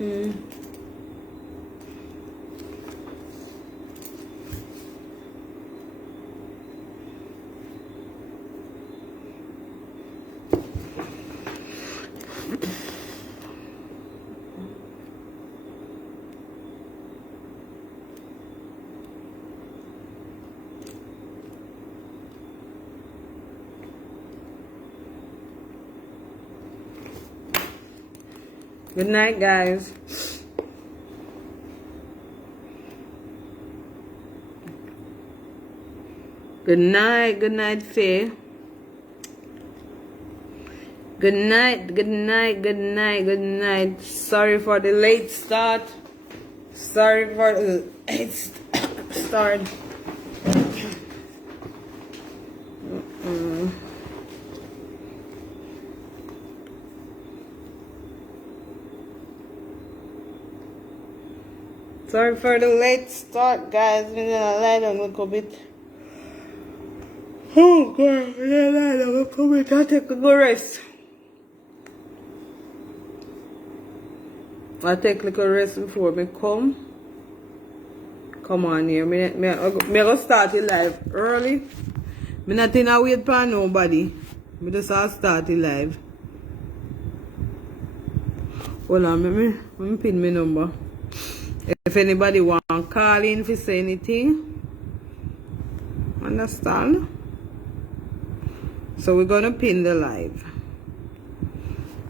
Good night, guys. Good night, Faye. Good night. Sorry for the late start. Sorry for the late start. Sorry for the late start, guys. I'm gonna lie down a little bit. Oh God, I'm gonna lie down a little bit. I'll take a good rest. I'll take a little rest before me come. Come on here. Me gonna start it live early. Me not in a wait for nobody. Me just start it live. Hold on, let me pin my number. If anybody want to call in to say anything, understand? So we're gonna pin the live,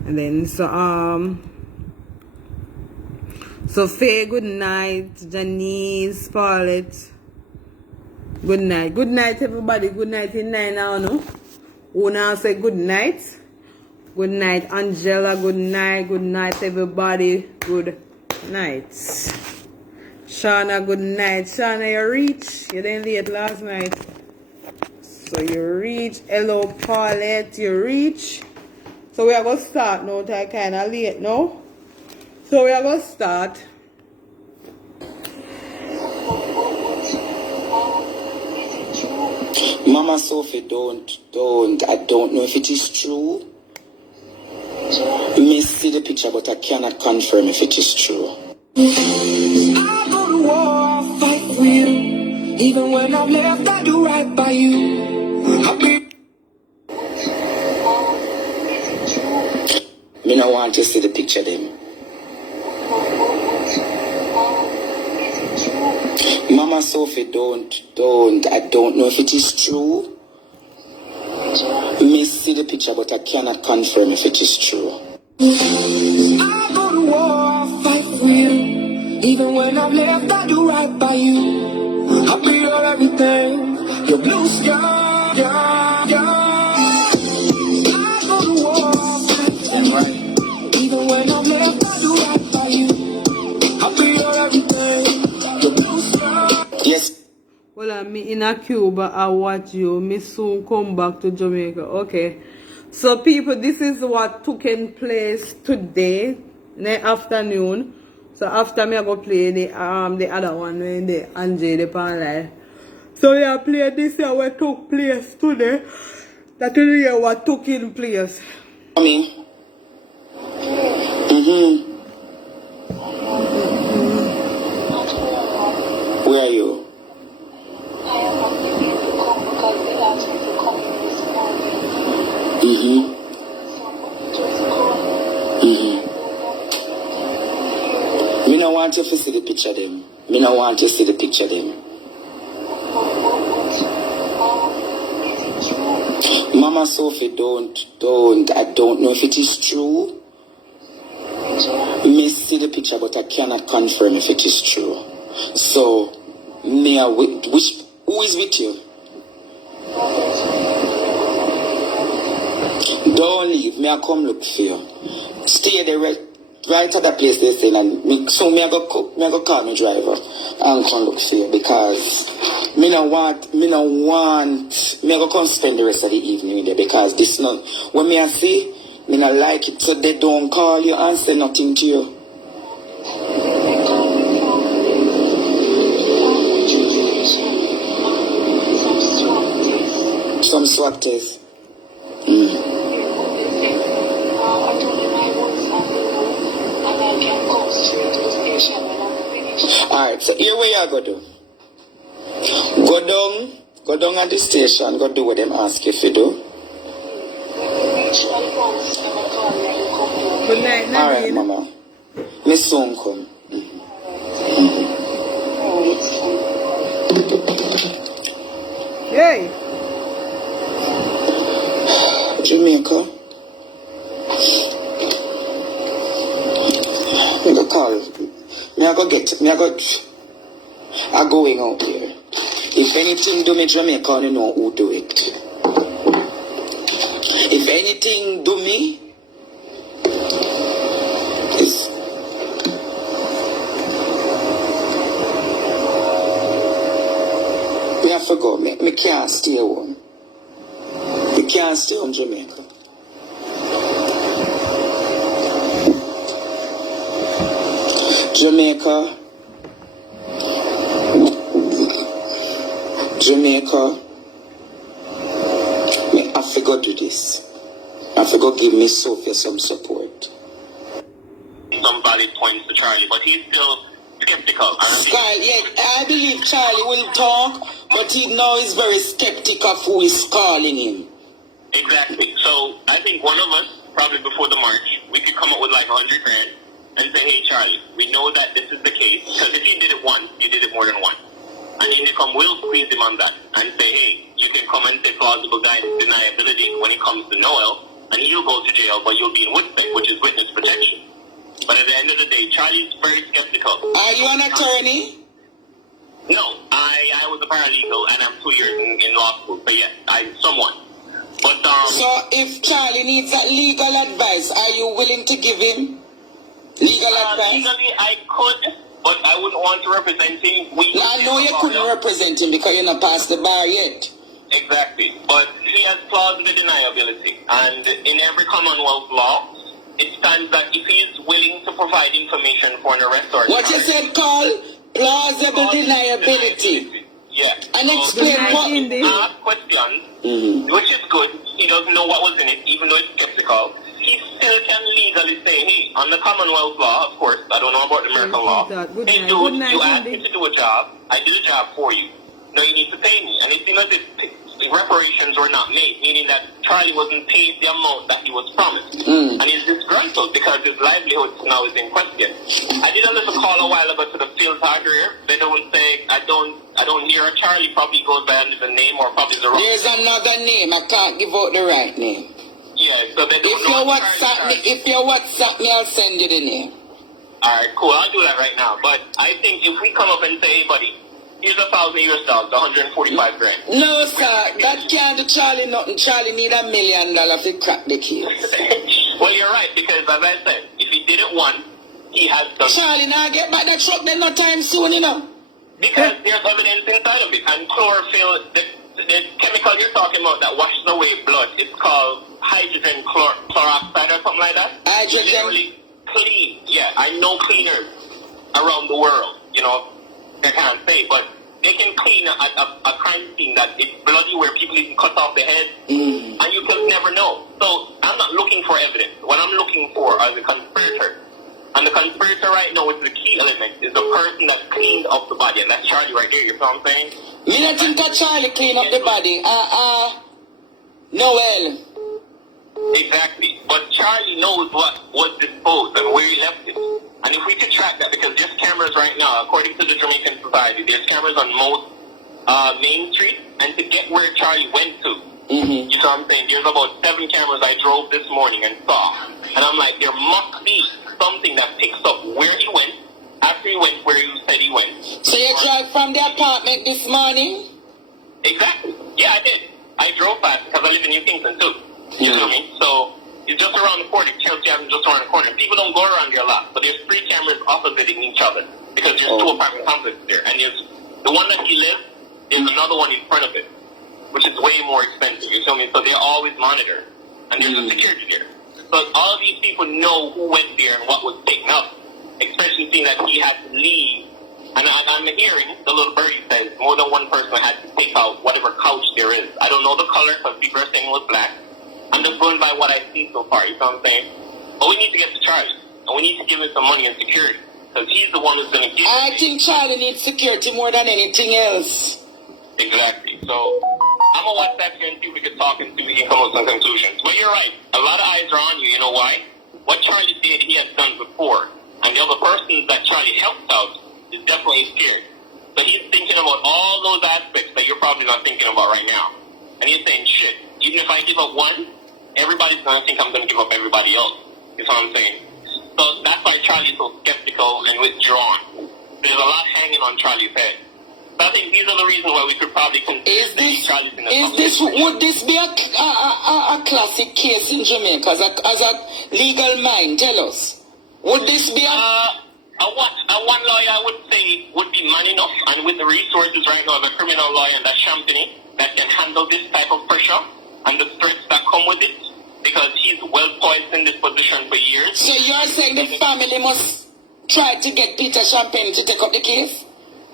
and then so Faye, good night. Janice, Paulette, good night everybody. Good night in 9 now, no? Who now say good night? Good night, Angela. Good night everybody. Good night. Shauna, good night. Shauna, you reach. You didn't late last night. So you reach. Hello, Paulette, you reach. So we are going to start now. I kind of late now. So we are going to start. Mama Sophie, don't. I don't know if it is true. You may see the picture, but I cannot confirm if it is true. I go to war, fight for you. Even when I'm left, I do right by you. Me no want to see the picture then. Mama Sophie, don't. I don't know if it is true. Me see the picture, but I cannot confirm if it is true. I go to war, fight for you. Even when I'm left, I do right by you. I be your everything, your blue sky, I go to war, fight for you. Even when I'm left, I do right by you. I be your everything, your blue sky. Yes. Well, I'm in a Cuba. I watch you. Me soon come back to Jamaica. Okay. So, people, this is what took in place today in the afternoon. So, after me, I go play the other one in the Angie, the Panlife. So, yeah, play this here what took place today. That is here what took in place. Mommy. Where are you? Me no want you to see the picture them. Me no want you to see the picture them. Mama Sophie, don't. I don't know if it is true. Me see the picture, but I cannot confirm if it is true. So, who is with you? Don't leave. Me I come look for you. Stay there right at the place they say, and me I go call my driver and come look for you, because me I go come spend the rest of the evening there, because this not when me I see, me not like it, so they don't call you and say nothing to you. Some swap test. Alright, so here where you go do. Go down at the station, go do what them ask you to do. Good night, Alright, Nadine. mama. Me soon come. Hey. Jamaica. Me go call. I'm going out there. If anything do me Jamaica, you know who do it. If anything do me, it's me have to go. Me can't stay home. Me can't stay home Jamaica. Jamaica, me have to go do this. I have to go give me Sophia some support. Some valid points to Charlie, but he's still skeptical. Sky, yeah, I believe Charlie will talk, but he now is very skeptical of who is calling him. Exactly. So I think one of us, probably before the march, we could come up with like 100 grand and say, hey Charlie, we know that this is the case, because if you did it once, you did it more than once. And then we'll squeeze him on that and say, hey, you can come and say plausible deniability when it comes to Noel, and you'll go to jail, but you'll be in witness, which is witness protection. But at the end of the day, Charlie's very skeptical. Are you an attorney? No, I was a paralegal, and I'm 2 years in law school, but yes, I'm someone. But so if Charlie needs that legal advice, are you willing to give him legal advice? Legally, I could, but I wouldn't want to represent him. I know you couldn't represent him because you're not past the bar yet. Exactly, but he has plausible deniability, and in every Commonwealth law, it stands that if he is willing to provide information for an arrest or what you said called plausible deniability. Yeah. And explain what. Ask questions, which is good. He doesn't know what was in it, even though he's skeptical. He still can legally say, hey, on the Commonwealth law, of course, I don't know about the American law. Hey, dude, you asked me to do a job. I did a job for you. Now you need to pay me. And it seems like the reparations were not made, meaning that Charlie wasn't paid the amount that he was promised. And he's disgruntled because his livelihood now is in question. I did a little call a while ago to the field target. They don't say, I don't hear a Charlie probably goes by under the name or probably the wrong. There's another name. I can't give out the right name. Yeah, so they don't if you WhatsApp me, I'll send you the name. Alright, cool. I'll do that right now. But I think if we come up and say, hey, buddy, here's $1,000 US dollars, 145 grand. No, sir. That can't do Charlie nothing. Charlie need $1 million to crack the case. Well, you're right, because as I said, if he did it once, he has done. Charlie, now get back that truck then no time soon, you know. Because there's evidence inside of it. And chlorophyll, the chemical you're talking about that washes away blood, it's called hydrogen chloroxide or something like that. Hydrogen? It's literally clean. Yeah, I know cleaners around the world, you know. I can't say, but they can clean a crime scene that is bloody where people even cut off their heads, and you just never know. So I'm not looking for evidence. What I'm looking for are the conspirators. And the conspirator right now is the key element, is the person that cleaned up the body, and that's Charlie right there, you know what I'm saying? Me not think that Charlie clean up the body. Noel. Exactly. But Charlie knows what was disposed and where he left it. And if we could track that, because there's cameras right now, according to the Jamaican Society, there's cameras on most main streets, and to get where Charlie went to, you know what I'm saying, there's about 7 cameras I drove this morning and saw. And I'm like, there must be something that picks up where he went, after he went where you said he went. So you drive from the apartment this morning? Exactly. Yeah, I did. I drove past because I live in New Kingston too. You know what I mean? So it's just around the corner. Chelsea Avenue just around the corner. People don't go around there a lot, but there's 3 cameras oppositing each other because there's 2 apartment complexes there. And there's the one that he lives, there's another one in front of it, which is way more expensive. You feel me? So they're always monitored, and there's a security there. So all of these people know who went there and what was taken up, especially seeing that he had to leave. And I'm hearing the little birdie says more than one person had to take out whatever couch there is. I don't know the color because people are saying it was black. I'm just going by what I see so far, you know what I'm saying? But we need to get to Charlie, and we need to give him some money and security. Because he's the one who's going to give I think Charlie needs security more than anything else. Exactly. So I'm going to watch that and see if we can talk and see if we can come up with some conclusions. But you're right. A lot of eyes are on you. You know why? What Charlie did, he has done before. And the other person that Charlie helped out is definitely scared. So he's thinking about all those aspects that you're probably not thinking about right now. And he's saying, shit, even if I give up one, everybody's going to think I'm going to give up everybody else. You know what I'm saying? So that's why Charlie's so skeptical and withdrawn. There's a lot hanging on Charlie's head. So I think these are the reasons why we could probably consider Charlie's in the would this be a classic case in Jamaica as a legal mind? Tell us. Would this be one lawyer I would say would be man enough and with the resources right now of a criminal lawyer in that Champagne that can handle this type of pressure and the threats that come with it, because he's well poised in this position for years. So you're saying the family must try to get Peter Champagne to take up the case?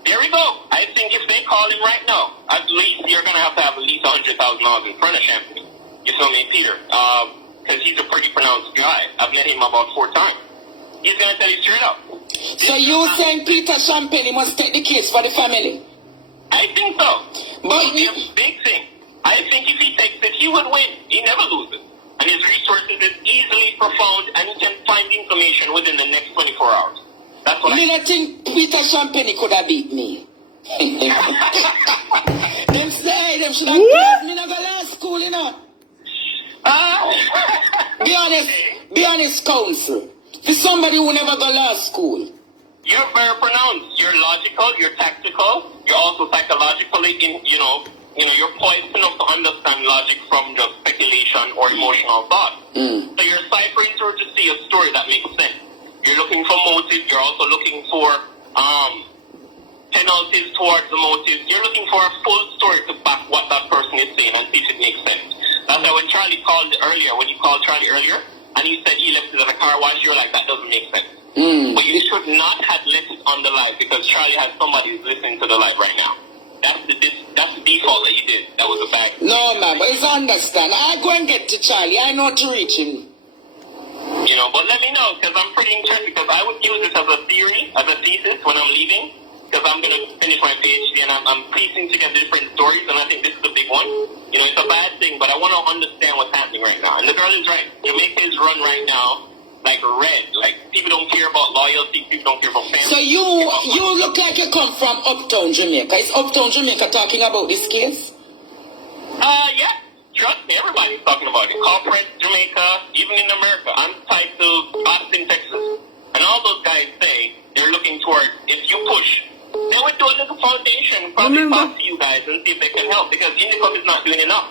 There we go. I think if they call him right now, at least you're going to have at least $100,000 in front of Champagne. You feel me, Peter? Because he's a pretty pronounced guy. I've met him about 4 times. He's going to tell you straight up. So you're saying Peter Champagne must take the case for the family? I think so. But it would be a big thing. I think if he takes it, he would win. He never loses. And his resources is easily profound, and he can find information within the next 24 hours. That's what I think Peter Champagne could have beat me. Them say them should have told me not go law school, you know. Be honest, counsel. For somebody who never go law school. You're very pronounced. You're logical. You're tactical. You're also psychologically, you're poised enough to understand logic from just speculation or emotional thought. So you're ciphering through to see a story that makes sense. You're looking for motives. You're also looking for penalties towards the motives. You're looking for a full story to back what that person is saying and see if it makes sense. That's why when Charlie called earlier, when you called Charlie earlier, and he said he left it at a car wash, you were like, that doesn't make sense. But you should not have left it on the live because Charlie has somebody who's listening to the live right now. That's the default that you did. That was a bad. No, man, but it's understand. I go and get to Charlie. I know to reach him. But let me know because I'm pretty interested because I would use this as a theory, as a thesis when I'm leaving because I'm going to finish my PhD and I'm piecing together different stories and I think this is a big one. It's a bad thing, but I want to understand what's happening right now. And the girl is right. Jamaica is run right now like red. Like people don't care about loyalty. People don't care about family. So you look like you come from uptown Jamaica. Is uptown Jamaica talking about this case? Yeah. Trust me, everybody's talking about it. Corporate Jamaica, even in America. I'm tied to Austin, Texas. And all those guys say they're looking towards, if you push, they would do a little foundation, probably talk to you guys and see if they can help because Indicom is not doing enough.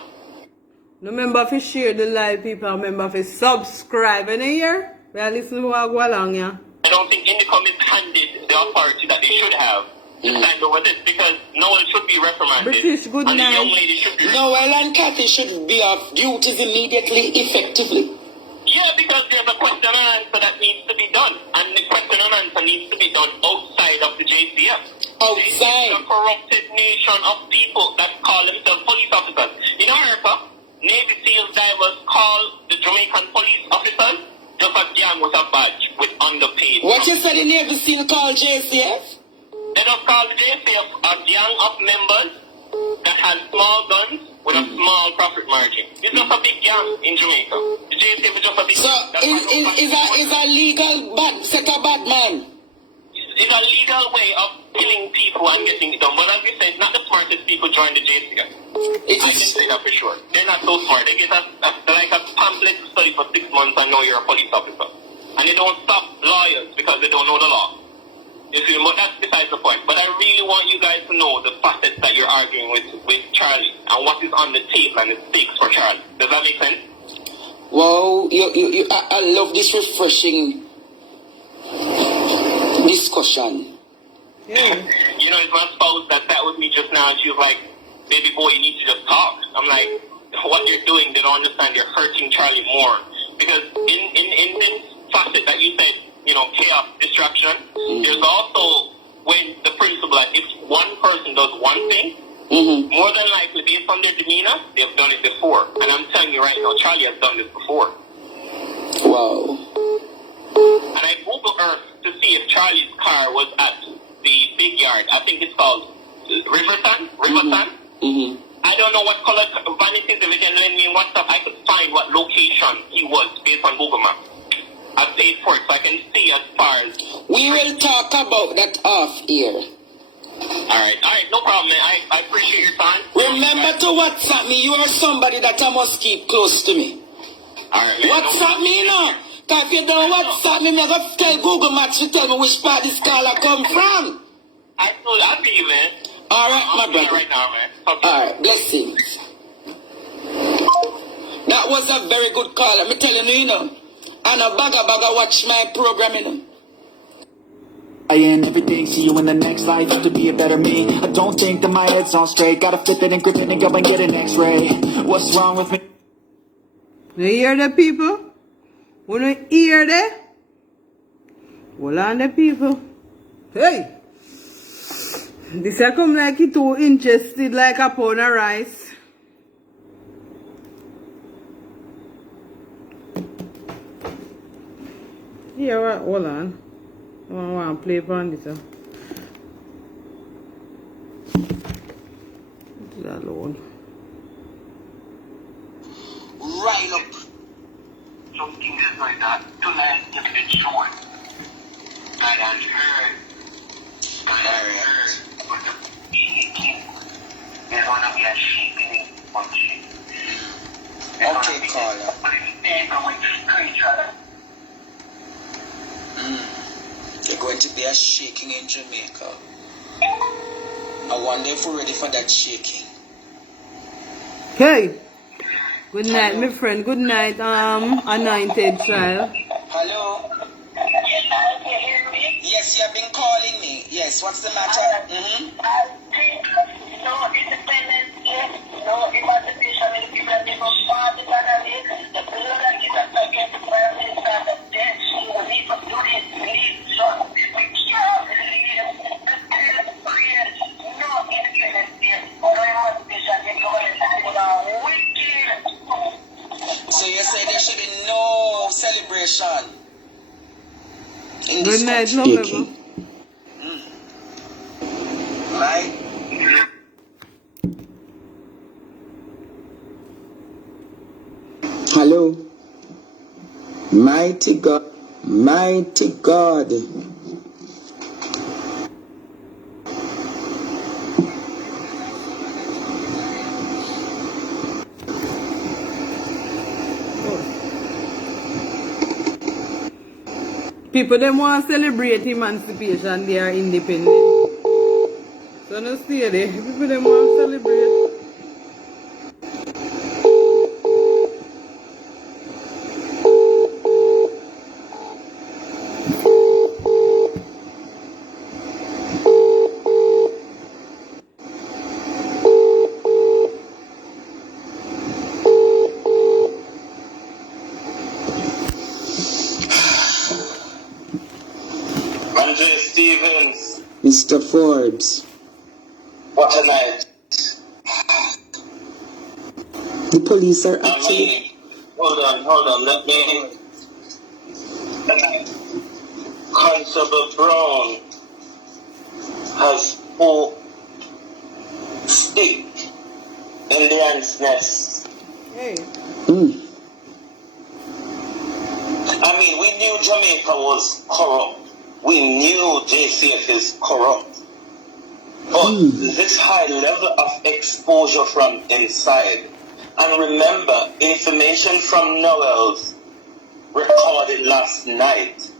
Remember if you share the live, people. Remember if you subscribe in a year. We are listening to what go along, yeah. I don't think Indicom is handed the authority that they should have to stand over this because Noel should be reprimanded. British, good and night. the young lady should be Noel and Kathy should be off duties immediately, effectively. Yeah, because there's a question and answer that needs to be done. And the question and answer needs to be done outside of the JCF. Outside. A corrupted nation of people that call themselves police officers. In America, Navy SEALs divers call the Jamaican police officers just a gang with a badge with underpaid. What you said the Navy SEAL called JCF? They just call the JCF a gang of members that had small guns with a small profit margin. It's just a big gang in Jamaica. The JCF is just a big So is a legal set of bad man? It's a legal way of killing people and getting it done. But as we said, not the smartest people join the JCF. I can say that for sure. They're not so smart. They get like a pamphlet to study for 6 months and know you're a police officer. And they don't stop lawyers because they don't know the law. You see, but that's besides the point. But I really want you guys to know the facets that you're arguing with Charlie and what is on the table and the stakes for Charlie. Does that make sense? Wow, I love this refreshing discussion. Yeah. It's my spouse that sat with me just now and she was like, baby boy, you need to just talk. I'm like, what you're doing, they don't understand. You're hurting Charlie more. Because in this facet that you said, chaos, distraction, there's also when the principle that if one person does one thing, more than likely, based on their demeanor, they've done it before. And I'm telling you right now, Charlie has done this before. Wow. And I Google Earth to see if Charlie's car was at the big yard. I think it's called Riverton. Mm-hmm. I don't know what color van it is. If you can lend me WhatsApp, I could find what location he was based on Google Maps. I've paid for it so I can see as far as... We will talk about that off here. Alright, no problem, man. I appreciate your time. Remember to WhatsApp me. You are somebody that I must keep close to me. Alright, man. WhatsApp me now. Because if you don't WhatsApp me, I'm going to tell Google Maps to tell me which part this caller come from. I'll see you, man. Alright, my brother. Right now, man. Alright, blessings. That was a very good call. Let me tell you, And a bagger watch my program, And everything, see you in the next life, have to be a better me. I don't think that my head's on straight, gotta flip it and grip it and go and get an x-ray. What's wrong with me? You hear the people? Wanna hear that? Hold on the people. Hey! This I come like you too interested like a pound of rice. Yeah, right, hold on. I want to play upon this. Leave that alone. Right up. Something is like that. Tonight, just been short. I had heard. But the shaking. There's one of your shaking function. Okay, caller. But it's never with the screenshot. They're going to be a shaking in Jamaica. I wonder if we're ready for that shaking. Hey! Good night, my friend. Good night, anointed child. Hello? Yes, can you hear me? Yes, you have been calling me. Yes, what's the matter? I think no independence, no emancipation in the people that they don't party and the blood that is against the prime minister that dead. She will need to do this, need some. We can't believe no independence, no emancipation in government. People are wicked. So you say there should be no celebration in this Good night, country? love. Right? Hello. Mighty God. Mighty God. People them want to celebrate emancipation, they are independent. So no stay there. People them want to celebrate. Andre Stevens, Mr. Forbes. what a night. The police are actually... I mean, hold on, let me... Constable Brown has put stick in the ant's nest. Hey. I mean, we knew Jamaica was corrupt. We knew JCF is corrupt. But this high level of exposure from inside. And remember, information from Noel's recorded last night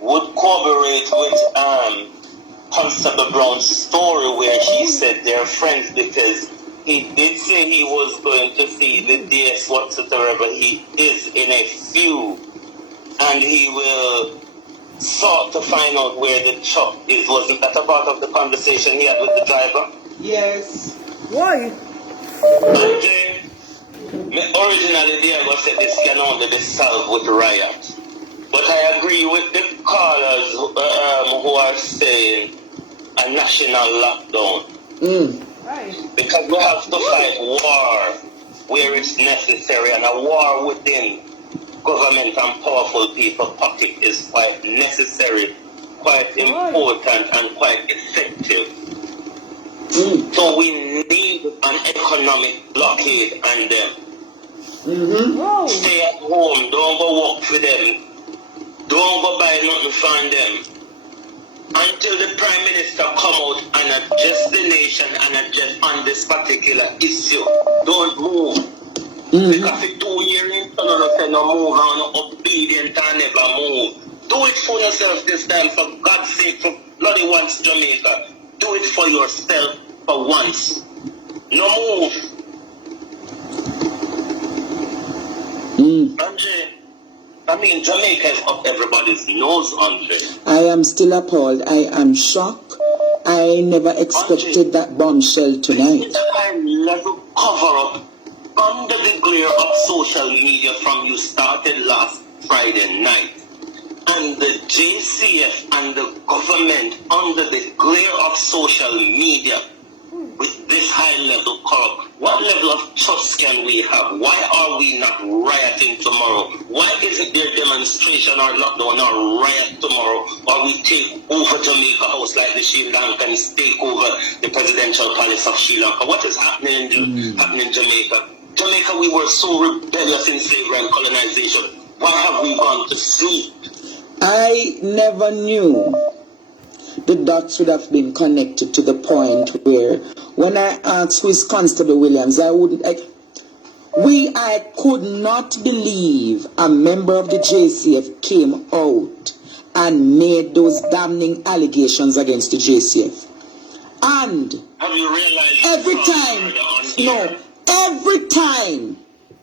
would corroborate with Constable Brown's story where he said they're friends because he did say he was going to see the DS whatsoever, but he is in a feud and he will sought to find out where the truck is. Wasn't that a part of the conversation he had with the driver? Yes. Why? Originally, they were said this can only be solved with riot. But I agree with the callers who are saying a national lockdown. Right. Because we have to fight war where it's necessary, and a war within government and powerful people pocket is quite necessary quite important and quite effective. So we need an economic blockade on them. Stay at home, don't go work for them. Don't go buy nothing from them. Until the Prime Minister come out and address the nation and address on this particular issue. Don't move. Because for 2 years, you say no move and no obedient and never move. Do it for yourself this time, for God's sake, for bloody once Jamaica. Do it for yourself for once. No move. Andre, I mean, Jamaica is up everybody's nose, Andre. I am still appalled. I am shocked. I never expected that bombshell tonight. It's a high-level cover-up under the glare of social media from you started last Friday night. And the JCF and the government under the glare of social media with this high-level corrupt. What level of trust can we have? Why are we not rioting tomorrow? Why isn't there demonstration or lockdown or riot tomorrow? Or we take over Jamaica House like the Sri Lankans take over the presidential palace of Sri Lanka? What is happening in Jamaica? Jamaica, we were so rebellious in slavery and colonization. Why have we gone to sleep? I never knew the dots would have been connected to the point where when I asked who is Constable Williams, I could not believe a member of the JCF came out and made those damning allegations against the JCF. And have you realized every time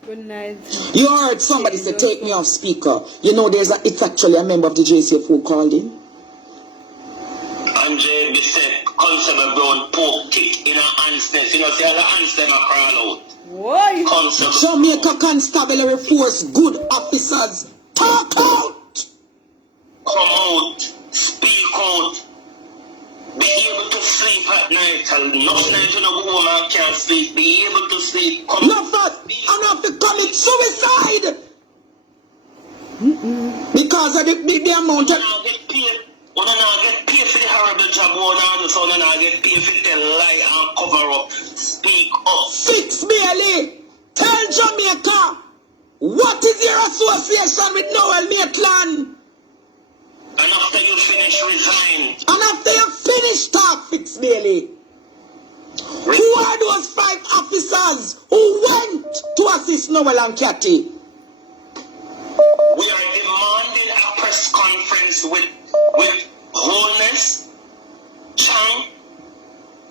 Good night. you heard somebody say, take me off speaker, you know it's actually a member of the JCF who called him. Andre, we said, Constable Brown poke kick in our hands. You know, see how the hands them are crawl out. Why? Constable Jamaica Constabulary Force, good officers, talk out! come out, speak out, be able to sleep at night. Enough night you know go home and can't sleep. Be able to sleep. Come Enough to commit suicide! Because of the amount of... When I not get paid for the horrible job, when I do so, when I get paid for the lie and cover up, speak up. Fix Bailey! Tell Jamaica! What is your association with Noel Maitland? And after you finish, resign. And after you finish, talk, Fix Bailey. Who are those 5 officers who went to assist Noel and Cathy? We are demanding a press conference with Holness, Chang,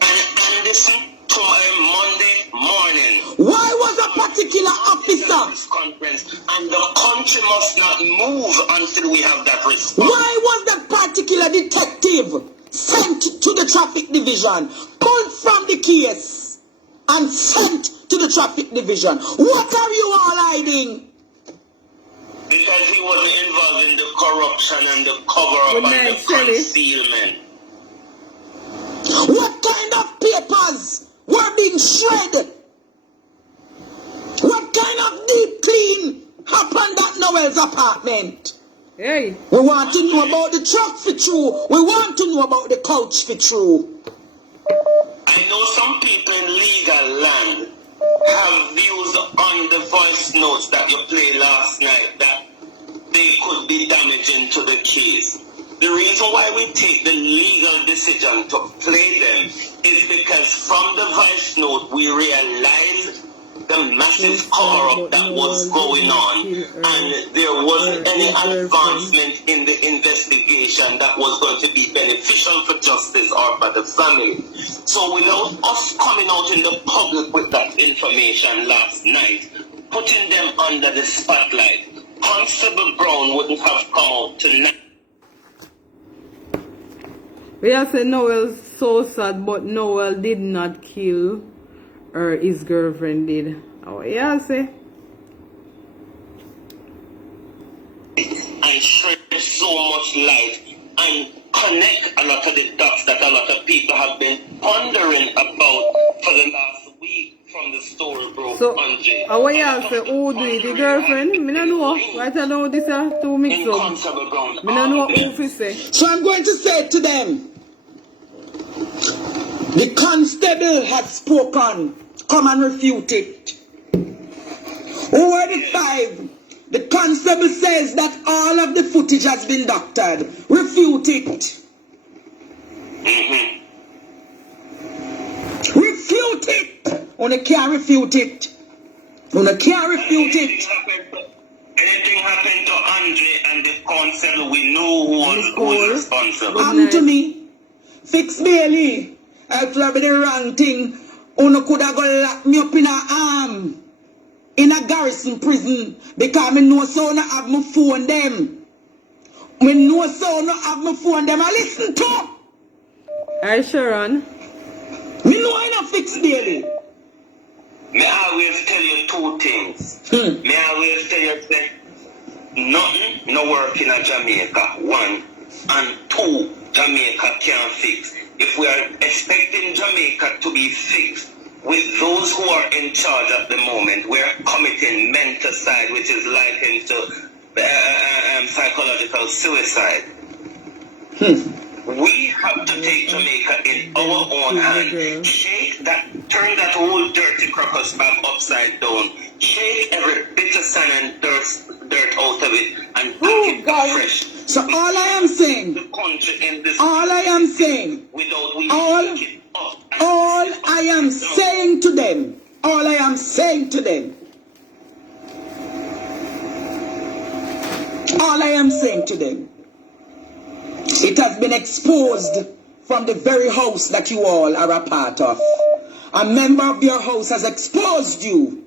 and Anderson tomorrow Monday morning. Why was a particular officer? This conference, and the country must not move until we have that response. Why was that particular detective sent to the traffic division, pulled from the case, and sent to the traffic division? What are you all hiding? Because he wasn't involved in the corruption and the cover-up and the concealment. What kind of papers were being shredded? What kind of deep clean happened at Noel's apartment? Hey. We want to know about the truck for true. We want to know about the couch for true. I know some people in legal land have views on the voice notes that you played last night that they could be damaging to the case. The reason why we take the legal decision to play them is because from the voice note we realized the massive cover-up that was going on, and there wasn't any advancement in the investigation that was going to be beneficial for justice or for the family. So without us coming out in the public with that information last night, putting them under the spotlight, Constable Brown wouldn't have come out tonight. We have said Noel's so sad, but Noel did not kill her, his girlfriend did. Oh, yeah, say. And shed so much light and connect a lot of the dots that a lot of people have been pondering about for the last week, for from the story, bro. So, how y'all say, who do it? The girlfriend? Me no know. Right now, this are two mix up. Me no know who fi say. So I'm going to say to them, the constable has spoken. Come and refute it. Who are the five? The constable says that all of the footage has been doctored. Refute it. Refute it. Only can't refute it. Only can't refute it. Anything happened to Andre and the constable, we know who was responsible. To me, Fix Bailey. I could be the wrong thing. Uno could have go lock me up in a arm. In a garrison prison. Because me know so no have my phone them. Me know so no have my phone them. I listen to. Hi, Sharon. Me know I not Fix Bailey. May I always tell you two things. May I always tell you that nothing no work in a Jamaica. One. And two, Jamaica can't fix. If we are expecting Jamaica to be fixed with those who are in charge at the moment, we are committing menticide, which is likened to psychological suicide. We have to take Jamaica in our own hand. Shake that, turn that whole dirty crocus bag upside down. Shake every bit of sand and dirt out of it and pack it back fresh. So all I am saying, all I am saying, all I am saying to them, all I am saying to them, all I am saying to them, it has been exposed from the very house that you all are a part of. A member of your house has exposed you.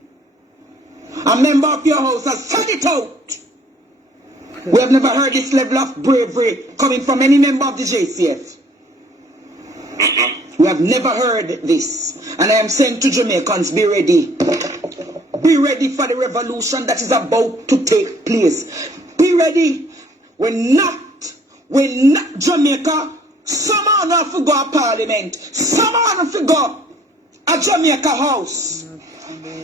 A member of your house has said it out. We have never heard this level of bravery coming from any member of the JCF. We have never heard this. And I am saying to Jamaicans, be ready. Be ready for the revolution that is about to take place. Be ready. We're not Jamaica. Someone have to go to Parliament. Someone have to go a Jamaica House.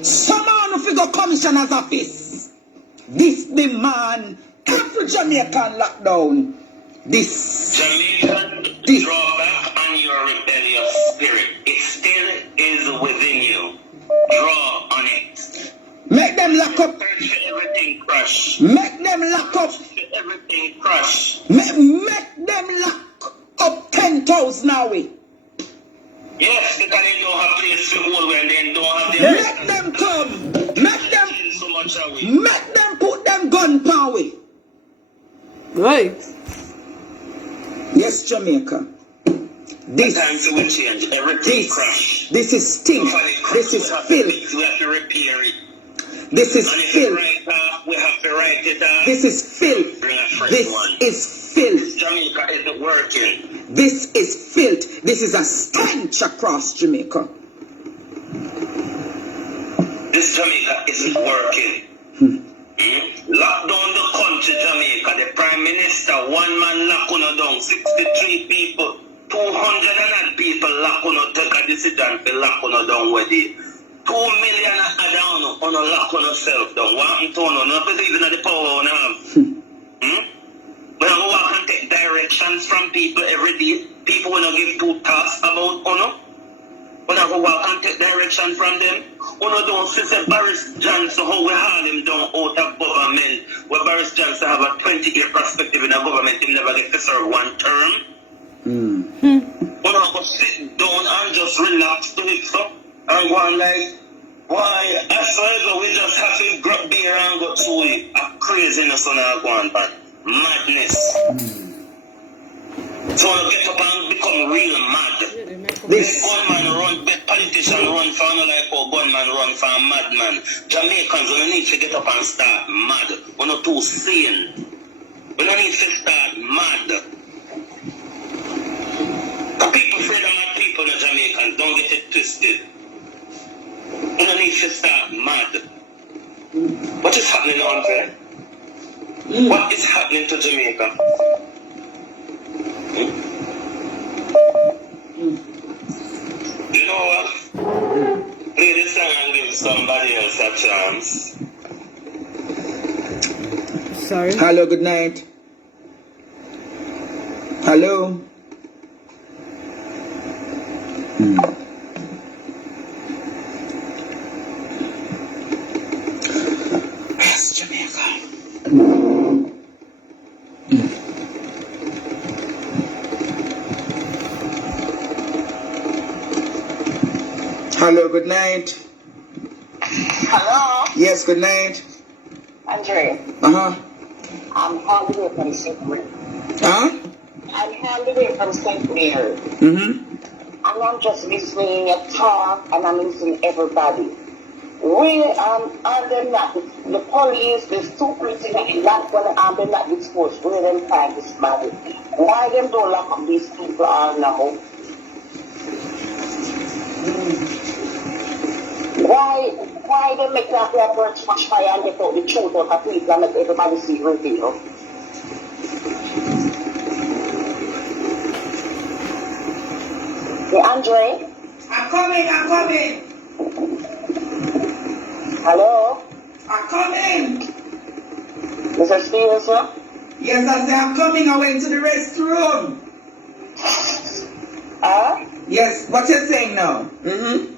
Someone have to go Commissioner's Office. This demand every Jamaican lockdown. This Jamaican drawback on your rebellious spirit. It still is within you. Draw on it. Make them lock up. Everything crush. Make them lock up. Everything crush. Make them lock up 10,000 now. Yes, because they don't have place to hold when they don't have Let them come. Make them put them gun power. Right. Yes, Jamaica. This will change. Everything crash. This is stink. This is filth. We have to repair it. This is filth. We have to write it out. This is filth. This is filth. Jamaica isn't working. This is filth. This is a stench across Jamaica. This Jamaica isn't working. Lock down the country, Jamaica. The Prime Minister, one man lock on down, 63 people, 200 people lock on, take a decision to lock on down with it. 2 million down on a lock on yourself down. What I'm telling you, not believing in the power on have. We don't walk and take directions from people every day. People will not give two talks about Uno. We don't go walk and take direction from them. Uno don't say Boris Johnson, how we haul him down out of government. Where Boris Johnson have a 20-year perspective in a government, he never get to serve one term. We don't go sit down and just relax to it, so. And go on like, why? I swear we just have to grab beer and go through it. A craziness on our go on, man. Madness. So we get up and become real mad. This gunman run, politician run for no like how gunman run for a madman. Jamaicans, we need to get up and start mad. We're not too sane. We don't need to start mad. The people, freedom of people, the Jamaicans, don't get it twisted. We don't need to start mad. What is happening on there? What is happening to Jamaica? You know what? Ladies try and give somebody else a chance. Sorry. Hello, good night. Hello. Yes, Jamaica. Hello, good night. Hello, Yes, good night. Andre. Uh-huh. I'm on the way from St. Mary. Huh? I'm on the way from St. Mary. Mm-hmm. And I'm just listening your talk and I'm listening everybody. We and them not the police, the stupid thing that not gonna they're not disposed. Where them find this body? Why them don't lock up these people all now? Why they make that their birds much fire and get out the truth out of people and make everybody see reveal? Hey, Andre? I'm coming. Hello? I'm coming. Mr. Stevenson? Yes, I say I'm coming. I went to the restroom. Huh? Yes, what you saying now? Mm-hmm.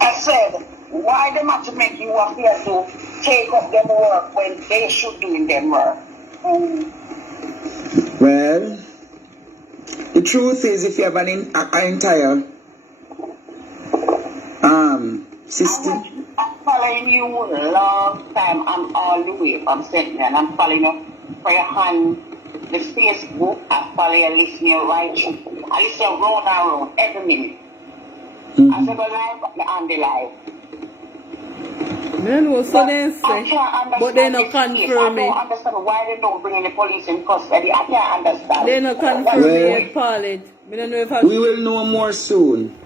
I said, why them have to make you appear to take up them work when they should do them work? Well, the truth is, if you have an entire system. I'm following you a long time. I'm all the way from St. and I'm following you for your hand. The Facebook, I follow you, listen you right through. I listen round and round every minute. Mm-hmm. I say go live, I'm on the live. Then what so they I say, can't understand but they not this case. confirm I don't it. understand why they don't bring in the police in custody. I can't understand. They not confirm Well, it yet, Paulette. We don't know if we will know more soon.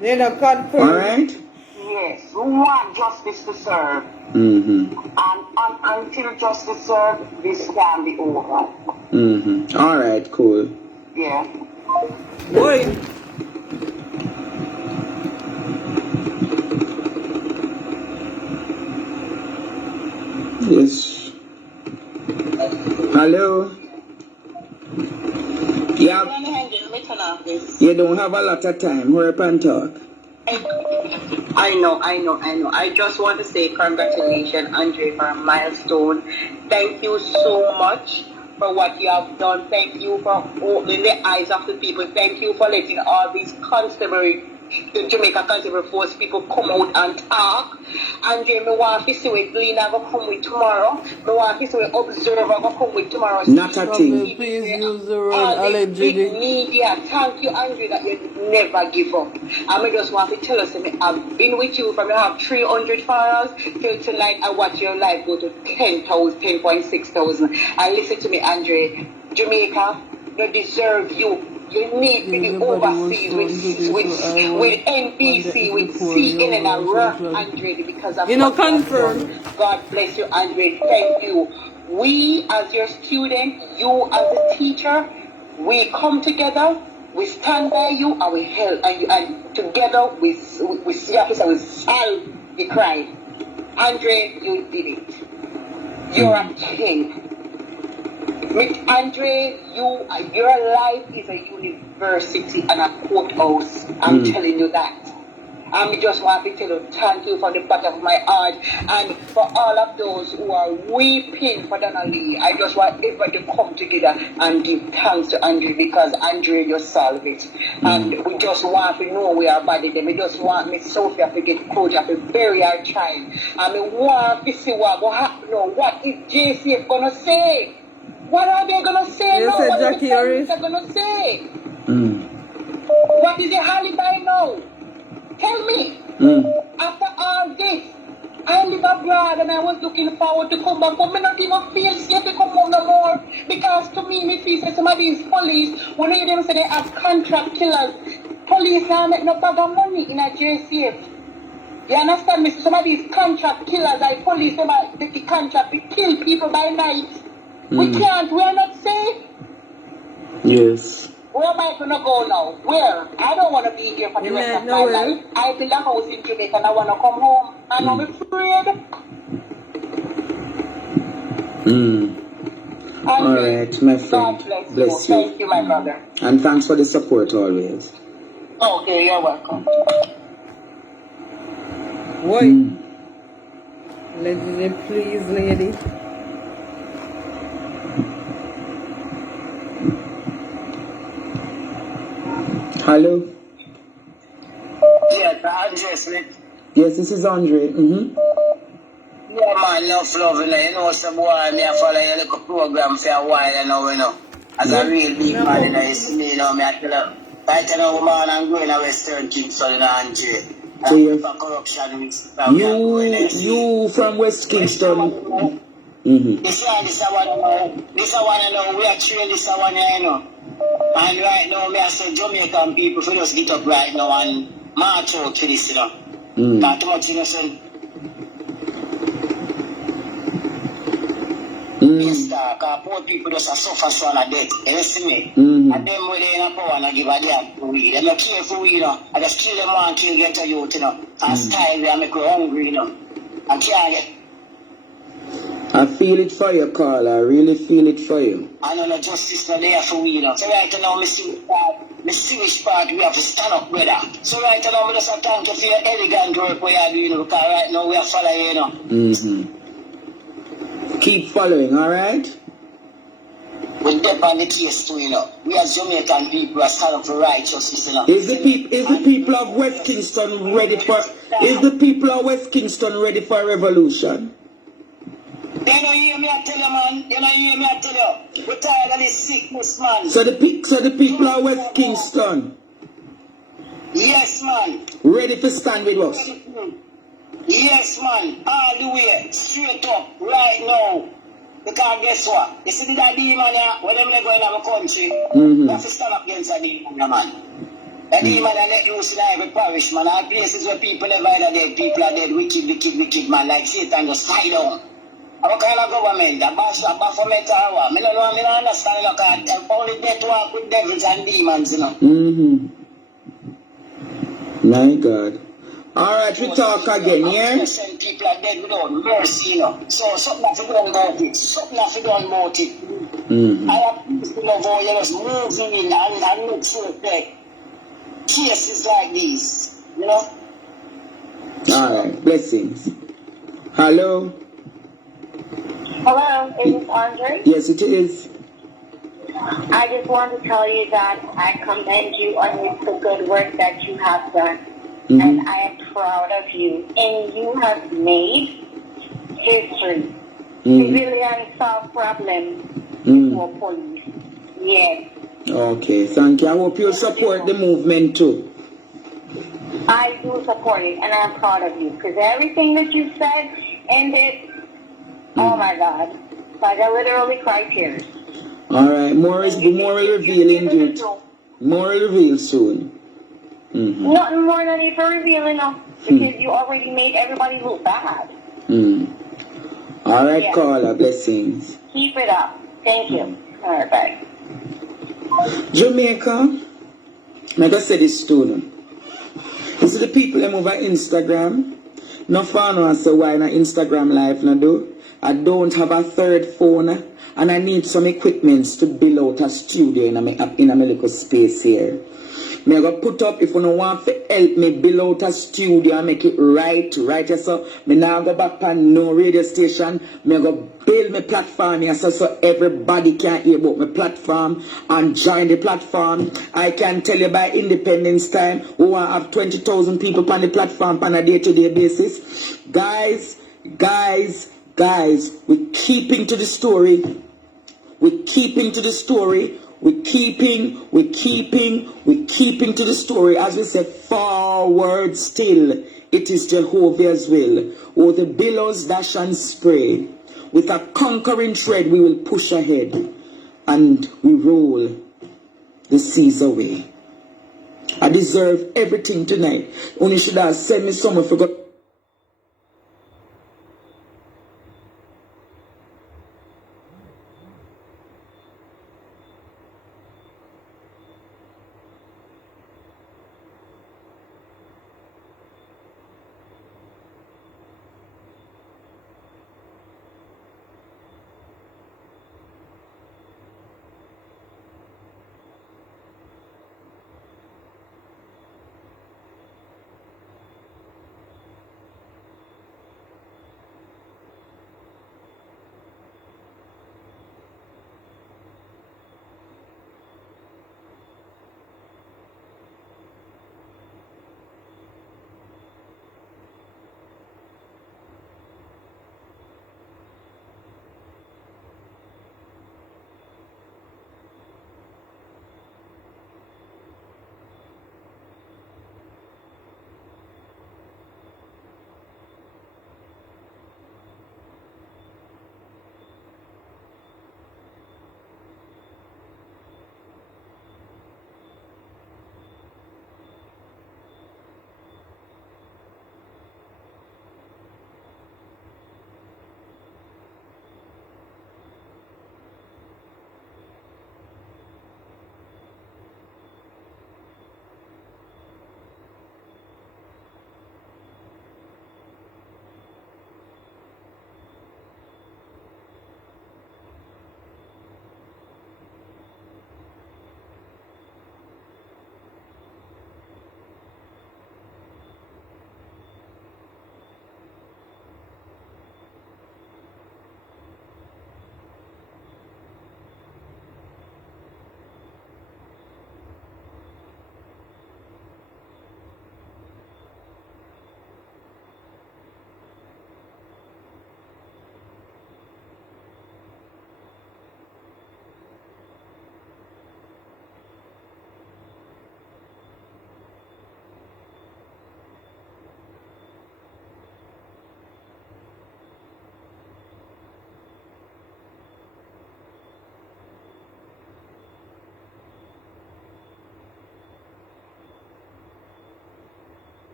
they not confirm. All right? Yes, we want justice to serve. Mm-hmm. And until justice serves, this can be over. Mm-hmm. All right, cool. Yeah. Boy. Yes. Hello? Yeah. You don't have a lot of time. Hurry up and talk. I know. I just want to say congratulations, Andre, for a milestone. Thank you so much for what you have done. Thank you for opening the eyes of the people. Thank you for letting all these the Jamaica Constable Force people come out and talk. Andre, me want to see what Lena will come with tomorrow. Me want to see what Observer will come with tomorrow. Not a thing. Please use the word All the big allegedly. media, thank you, Andre, that you never give up. I just want to tell us, I've been with you from you have 300 followers till tonight. I watch your life go to 10.6 thousand. And listen to me, Andre, Jamaica, they deserve you. You need to be overseas with NBC, with CNN and work, Andre, because of what confirm. God bless you, Andre. Thank you. We, as your student, you as a teacher, we come together, we stand by you, and we help, and together we see office and we solve the crime. Andre, you did it. You're a king. Andre, your life is a university and a courthouse. I'm telling you that. I just want to tell you thank you from the bottom of my heart, and for all of those who are weeping for Donna Lee. I just want everybody to come together and give thanks to Andre, because Andre just solved it. And we just want to know we are body them. We just want Miss Sophia to get closure, to bury our child. And we want to see what will happen now. What is JCF gonna say? What are they gonna say now? What are the police gonna say? What is the alibi now? Tell me. After all this, I live abroad and I was looking forward to come back, but I not even feel safe to come home no more. Because to me see some of these police, when you them say they have contract killers, police now make no bag of money in a JCF. You understand me? Some of these contract killers, like police, they take the contract to kill people by night. We are not safe. Yes. Where am I gonna go now? Where? I don't want to be here for the rest of my life. I build a house in Jamaica and I want to come home. And I'm afraid. All right, my friend. God bless you. Thank you, my brother. And thanks for the support always. Okay, you're welcome. Wait. Lady, please, lady. Hello? Yeah, Andre Smith. Yes, this is Andre. Yeah, man, enough love, you know, some boy, me I follow your little program for a while, you know. As a real big man, you see me, me I tell you, right now, man, I'm going to Western Kingston, Andre. So Corruption, you from West Kingston? This one, you know, we are trail this one, you know. And right now, me I say Jamaican people for just get up right now and march out to this, you know. Not too much innocent. Yes, because poor people just suffer so on a debt. You see me? And them when they in a power and give a damn for we. They don't care for we, you know. I just kill them one, kill get to youth, you know. And style and make you hungry, you know. And can't get. I feel it for you, Carl. I really feel it for you. I know the justice not there for we, you know. So right now, me see which part we have to stand up, brother. So right now, I just thank you for your elegant work we are doing, you know, because right now we are following, you know. Keep following, alright? We dip on the case too, you know. We as Jamaican people are stand up for righteousness, you know. Is the people of West Kingston ready for a revolution? They don't hear me, I tell you, man. They don't hear me, I tell you. We're tired of this sickness, man. So the people of West Kingston Yes, man. ready to stand with us? Yes, man. All the way. Straight up. Right now. Because guess what? You see that demon here, when them go in our country, you have to stand up against that demon, man. That demon are let loose in every parish, man. All places where people never are dead, people are dead, wicked, man. Like Satan just hide down. What kind of government? A Baphomet or what? I don't understand, you know, because only death walk with devils and demons, you know. My God. Alright, we talk again, yeah? Some people are dead without mercy, you know. So something have to be done about it. Something have to be done about it. I have people of all, you know, moving in and look so that cases like these, you know. Alright, blessings. Hello? Hello, is this Andre? Yes, it is. I just want to tell you that I commend you on the good work that you have done. And I am proud of you. And you have made history. Civilian solve problems before police. Yes. Okay, thank you. I hope you support the movement too. I do support it, and I'm proud of you. Because everything that you said and did, oh my God. Like I literally cried tears. Alright, more will reveal in due. More will reveal soon. Nothing more than you for revealing them. Because you already made everybody look bad. Alright, yeah. Carla, blessings. Keep it up. Thank you. Alright, bye. Jamaica, like I said, this too. You see the people that move on Instagram? No fun I say why na Instagram live na do. I don't have a third phone and I need some equipments to build out a studio in a little space here. Me I go put up, if you don't want to help me build out a studio and make it right so me now go back on no radio station. Me I go build my platform here so everybody can hear about my platform and join the platform. I can tell you by Independence Time we want to have 20,000 people on the platform on a day-to-day basis. Guys, we're keeping to the story. We're keeping to the story. We're keeping to the story. As we say, forward still. It is Jehovah's will. Oh, the billows dash and spray. With a conquering tread, we will push ahead. And we roll the seas away. I deserve everything tonight. Only should have sent me someone forgot.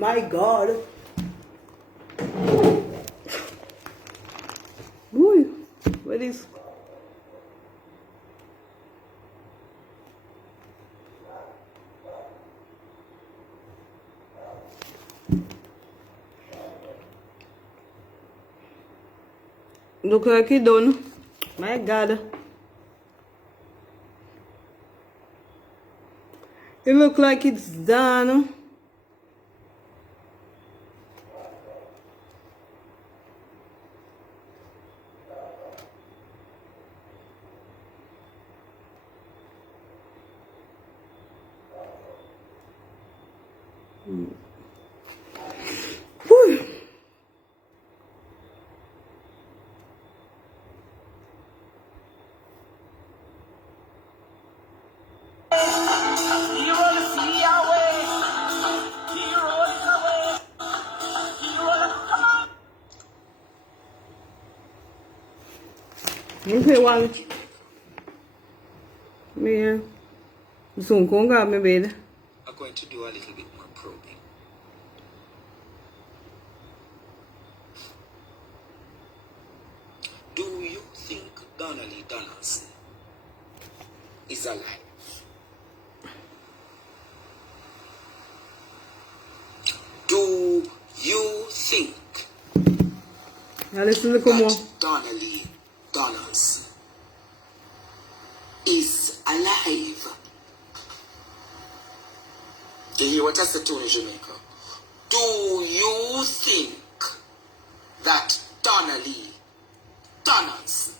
My God. Boy, what is... Look like it done. My God. It look like it's done. Whew. You say one. Yeah. Soon come grab me bed. I'm going to do a little bit more probing. Do you think Donna Donaldson is alive? Do you think Now listen to come on. that Donna Donaldson is alive? Do you hear what I said to in Jamaica? Do you think that Donna Donaldson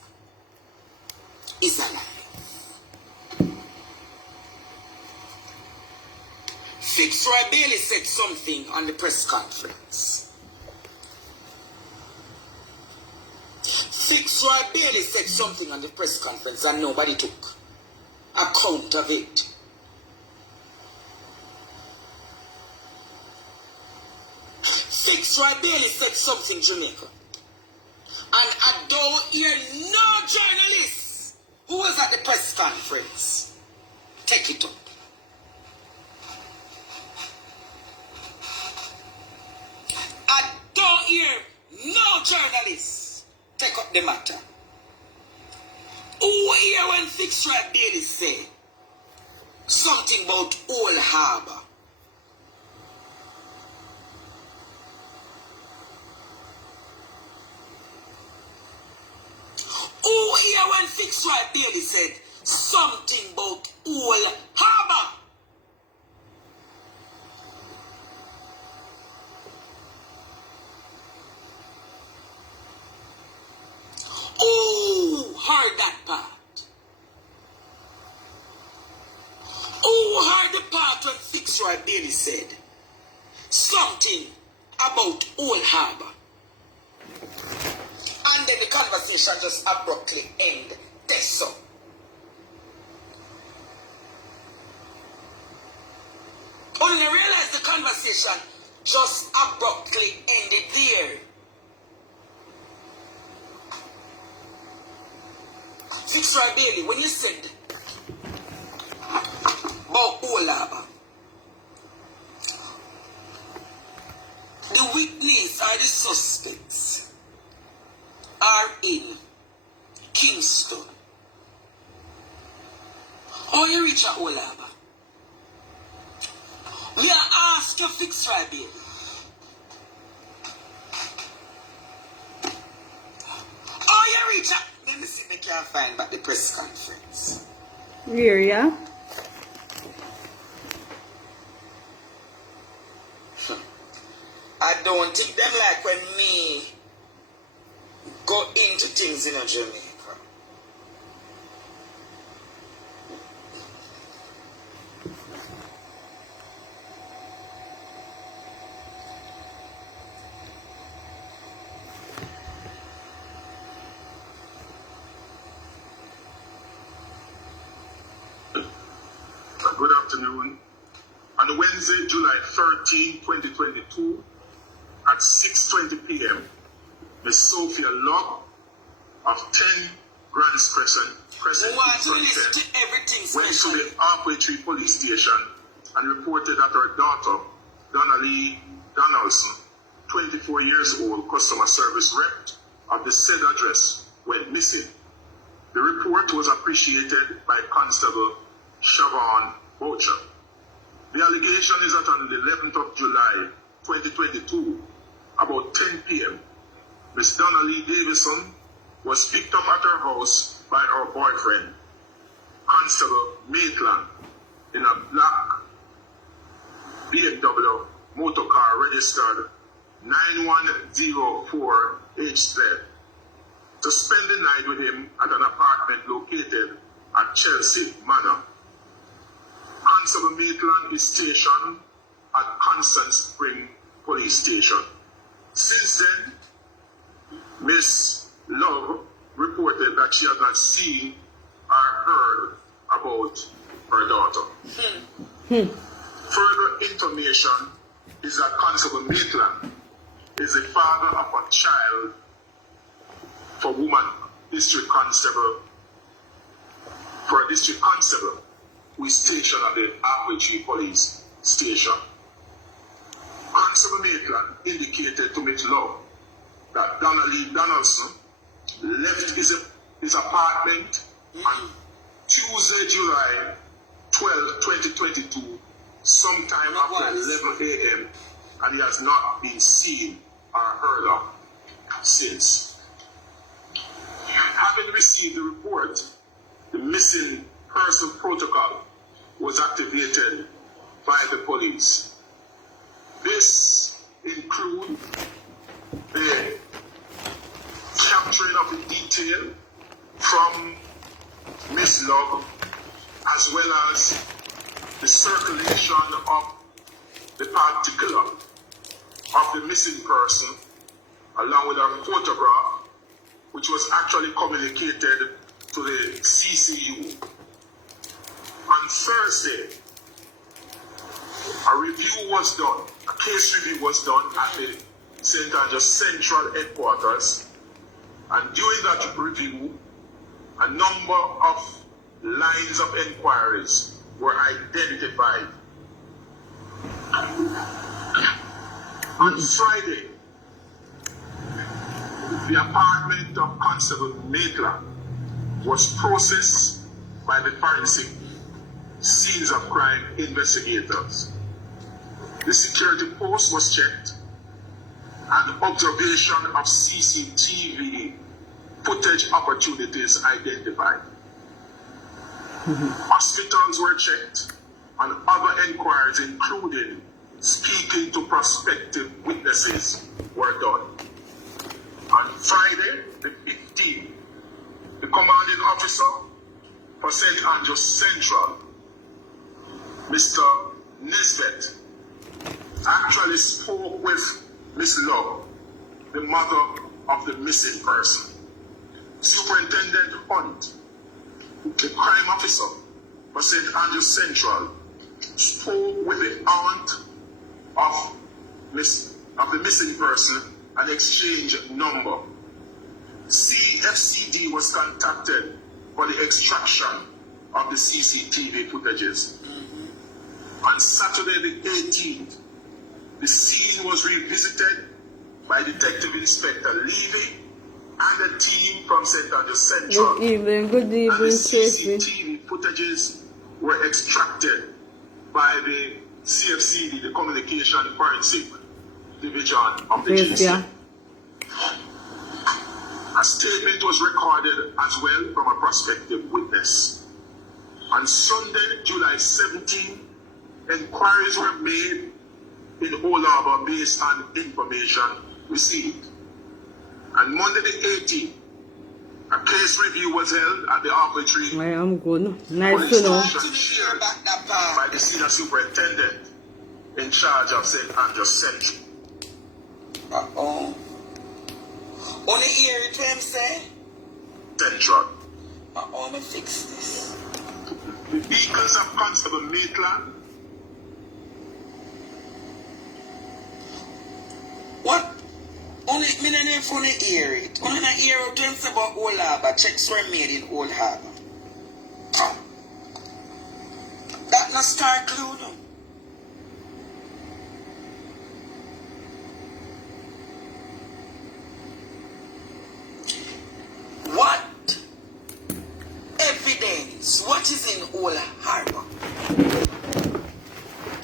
is alive? Fitzroy Bailey said something on the press conference. Fitzroy Bailey said something on the press conference and nobody took account of it. Fitzroy Bailey said something, Jamaica. And I don't hear no journalists who was at the press conference take it up. I don't hear no journalists take up the matter. Who hear when Fitzroy Bailey say something about Old Harbour? Who here when Fitzroy Bailey said something about Old Harbour? Who heard that part? Who heard the part when Fitzroy Bailey said something about Old Harbour? And then the conversation just abruptly ended. That's so. Only realize the conversation just abruptly ended there. Fitzroy Bailey, when you said about Old Harbour, the witness or the suspects are in Kingston. How you reach at Old Harbour? We are asking Fitzroy Bailey. How you reach at... Let me see if I can find back the press conference. Here, yeah? I don't think them like when me go into things in Jamaica. Good afternoon. On Wednesday, July 13, 2022, at 6:20 p.m., Miss Sophia Locke of 10 Grants Crescent went to the Arkway Tree Police Station and reported that her daughter, Donna Donaldson, 24 years old, customer service rep of the said address, went missing. The report was appreciated by Constable Siobhan Boucher. The allegation is that on the 11th of July, 2022, about 10 p.m., Miss Donna Lee Davison was picked up at her house by her boyfriend, Constable Maitland, in a black BMW motor car registered 9104HZ to spend the night with him at an apartment located at Chelsea Manor. Constable Maitland is stationed at Constant Spring Police Station. Since then, Miss Love reported that she had not seen or heard about her daughter. Further information is that Constable Maitland is the father of a child for woman district constable, for a district constable who is stationed at the Arbitrary Police Station. Constable Maitland indicated to Miss Love that Donna Lee Donaldson left his apartment on Tuesday, July 12, 2022, sometime after 11 a.m., and he has not been seen or heard of since. Having received the report, the missing person protocol was activated by the police. This includes the capturing of the detail from Miss Love, as well as the circulation of the particular of the missing person, along with a photograph, which was actually communicated to the CCU. On Thursday, a review was done, a case review was done at the St. Andrews Central Headquarters, and during that review, a number of lines of inquiries were identified. On Friday, the apartment of Constable Maitland was processed by the forensic scenes of crime investigators. The security post was checked and observation of CCTV footage opportunities identified. Hospitals were checked and other inquiries, including speaking to prospective witnesses, were done. On Friday, the 15th, the commanding officer for St. Andrews Central, Mr. Nesbitt, actually spoke with Miss Love, the mother of the missing person. Superintendent Hunt, the crime officer for St. Andrews Central, spoke with the aunt of the missing person and exchanged number. CFCD was contacted for the extraction of the CCTV footages. On Saturday the 18th, the scene was revisited by Detective Inspector Levy and a team from St. Andrews Central. Good evening, and the Tracy. CCTV footages were extracted by the CFCD, the Communication Forensic Division of the Yes, GC. yeah. A statement was recorded as well from a prospective witness. On Sunday, July 17, inquiries were made in Old Harbor based on information received. And Monday the 18th, a case review was held at the Arbitrary I am good. Nice Police to know. Station chaired by the senior superintendent in charge of St. Andrews Central. On the ear, it him say? Central. Let me fix this. The vehicles of Constable Maitland. What? Only me no name for the ear it. Only the ear it him say about Old Harbor. Checks were made in Old Harbor. That no star clue no. So what is in Old Harbor?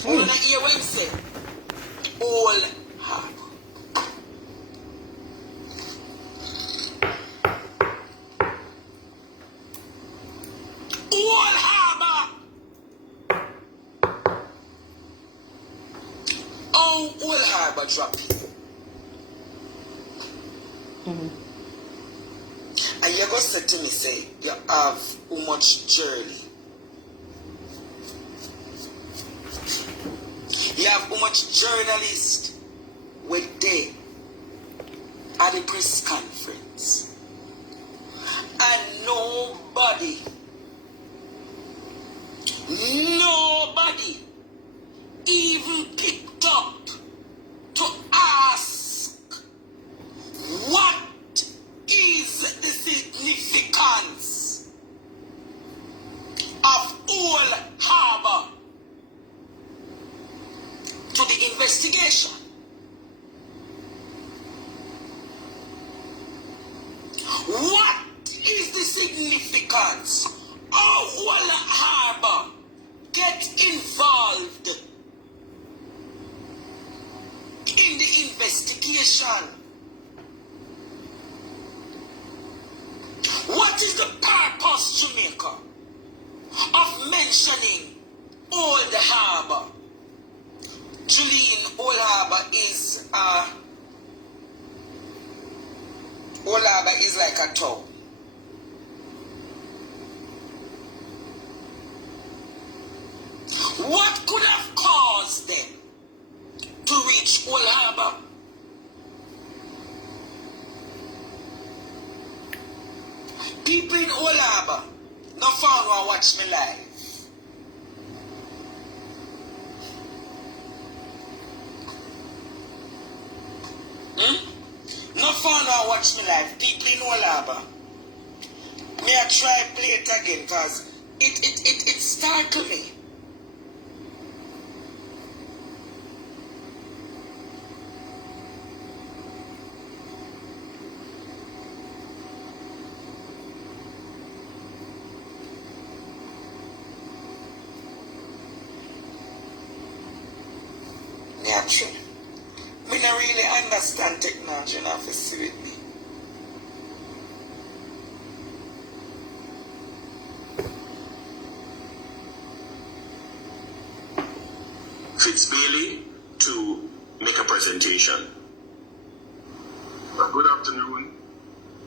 You wanna hear what he said? Old Harbor. Old Harbor. Oh, Old Harbor drop people. And you're going to say to me, say, you have too much journey. You have too much journalists with they at the press conference. And nobody even picked up to ask what is the significance of Old Harbor to the investigation. What is the significance of Old Harbor get involved in the investigation? What is the purpose, Jamaica, of mentioning Old Harbor? Julian, Old Harbor is like a town. What could have caused them to reach Old Harbor? People in Old Harbor no found one watch me live. No found one watch me live. People in Old Harbor. May I try play it again because it startled me. Actually, I don't really understand technology and have to see with me. Fitzbailey to make a presentation. Good afternoon.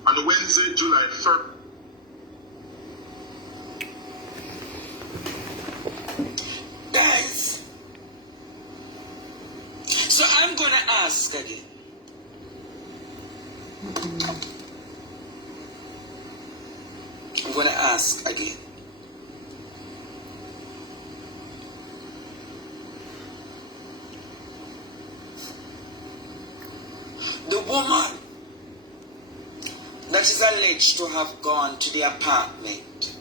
On Wednesday, July 3rd. Guys, so I'm going to ask again. I'm going to ask again. The woman that is alleged to have gone to the apartment,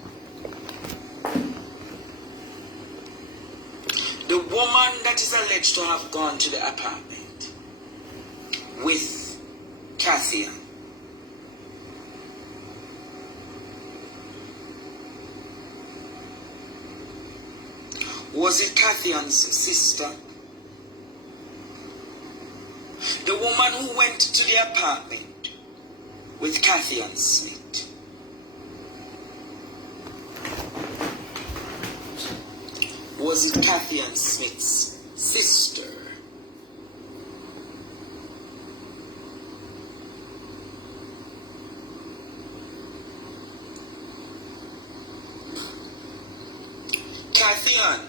the woman that is alleged to have gone to the apartment with Cassia, was it Catherine's sister? The woman who went to the apartment with Catherine Smith. Was it Catherine Smith's sister? Catherine,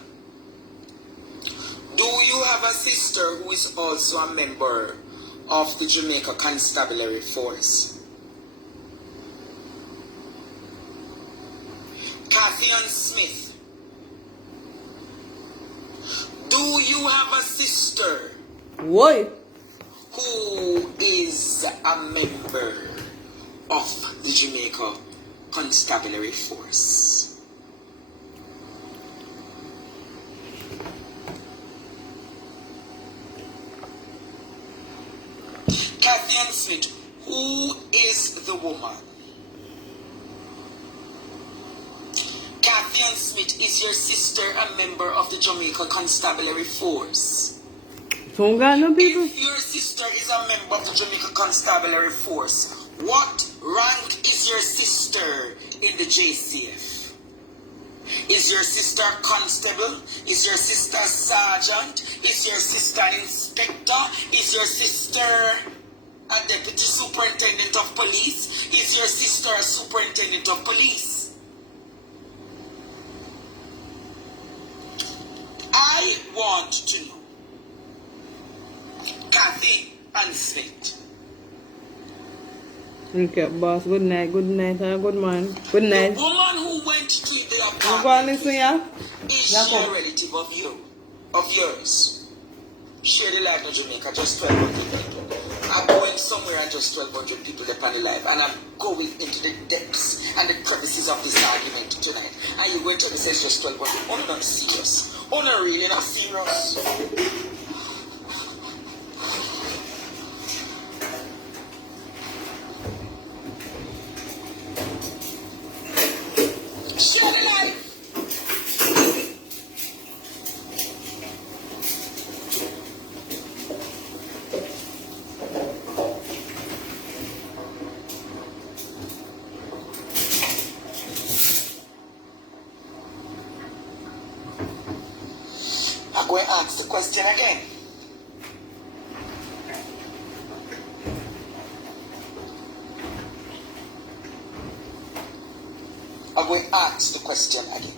do you have a sister who is also a member of the Jamaica Constabulary Force? Catherine Smith, do you have a sister What? who is a member of the Jamaica Constabulary Force? Catherine Smith, who is the woman? Catherine Smith, is your sister a member of the Jamaica Constabulary Force? Don't got no people. If your sister is a member of the Jamaica Constabulary Force, what rank is your sister in the JCF? Is your sister constable? Is your sister sergeant? Is your sister inspector? Is your sister a deputy superintendent of police? Is your sister a superintendent of police? I want to know. Kathy and Smith. Okay, boss. Good night, good morning. Good night. The woman who went to the I'm going to listen, yeah? is she a relative of yours? Share the life of Jamaica, just 1,200 people. I'm going somewhere and just 1,200 people upon the life, and I'm going into the depths and the crevices of this argument tonight. And you're going to say it's just 1,200. Oh, not serious. Oh, no, really, not serious. Share the life. I'm going to ask the question again. I'm going to ask the question again.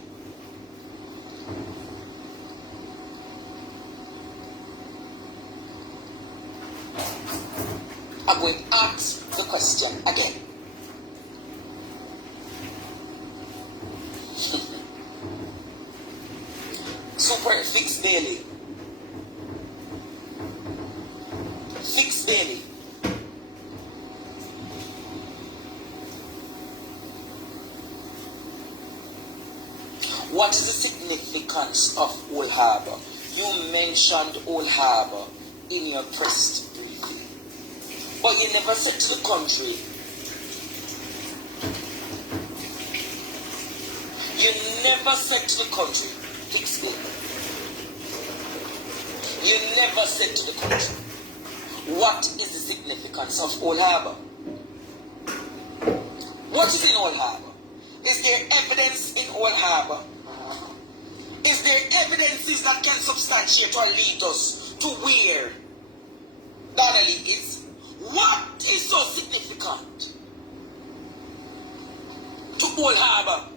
I'm going to ask the question again. Super Fix Bailey. Fix Bailey. What is the significance of Old Harbour? You mentioned Old Harbour in your press briefing, but you never said to the country. You never said to the country, fix it. You never said to the country, what is the significance of Old Harbour? What is in Old Harbour? Is there evidence in Old Harbour? Is there evidences that can substantiate or lead us to where Donna is? What is so significant to Old Harbour?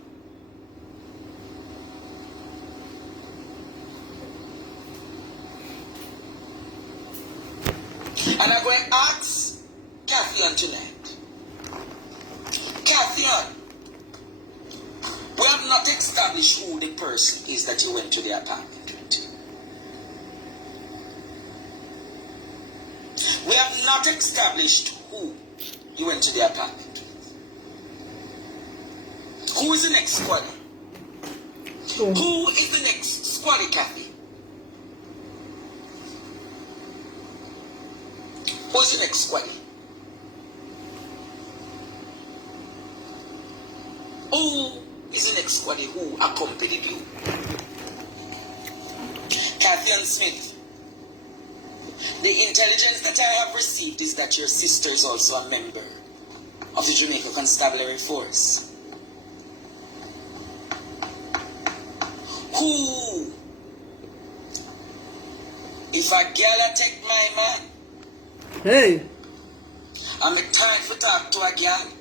And I'm going to ask Catherine tonight. Catherine, we have not established who the person is that you went to the apartment with. We have not established who you went to the apartment with. Who is the next squatter? Who is the next squatter, Kathy? Who is the next squatter? Who is the next squatter who accompanied you? Catherine Smith. The intelligence that I have received is that your sister is also a member of the Jamaica Constabulary Force. Who? If a girl take my man, Hey. I'm time for talk to a girl.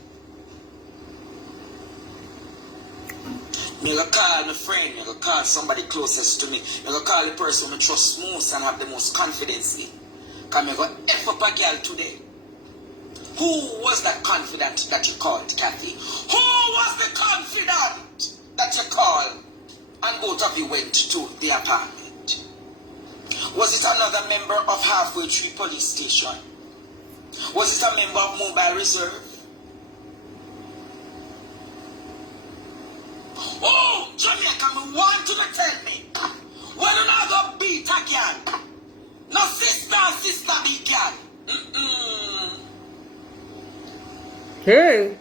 I'm going to call my friend, I'm going to call somebody closest to me. I'm going to call the person I trust most and have the most confidence in. Because I'm going to F up a girl today. Who was that confidant that you called, Kathy? Who was the confidant that you called and both of you went to the apartment? Was it another member of Halfway Tree Police Station? Was it a member of Mobile Reserve? Oh, Jamaica, me want you to tell me. When you not go beat a girl? No sister beat girl. Hey.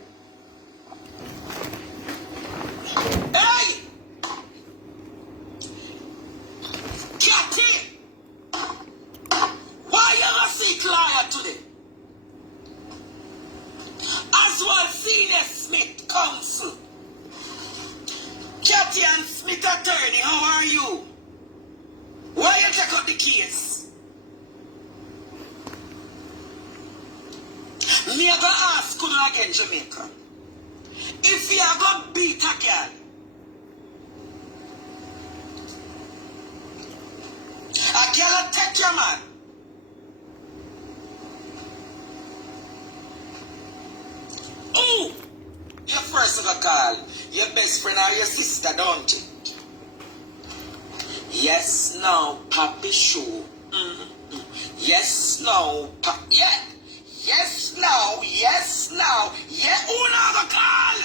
Hey! Patty and Smith attorney, how are you? Why you take up the case? Me a go ask you again, Jamaica. If you are going to beat a girl, a girl will take your man. Oh, your first gonna call your best friend or your sister, don't it? Yes, no, Papi show. Yes, no, yeah. Yes, no, yeah, who now the call?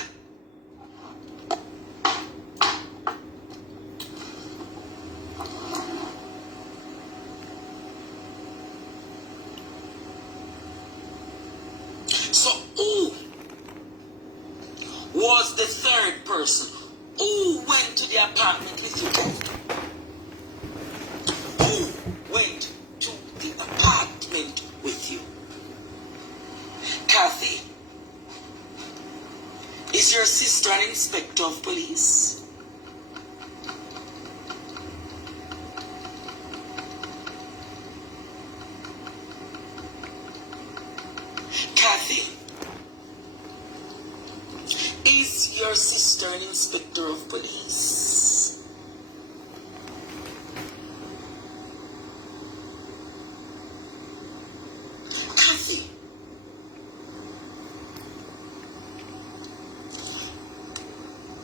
So, who was the third person? Who went to the apartment with you guys? Who went to the apartment with you? Kathy, is your sister an inspector of police? Kathy, is your sister an inspector of police? Kathy,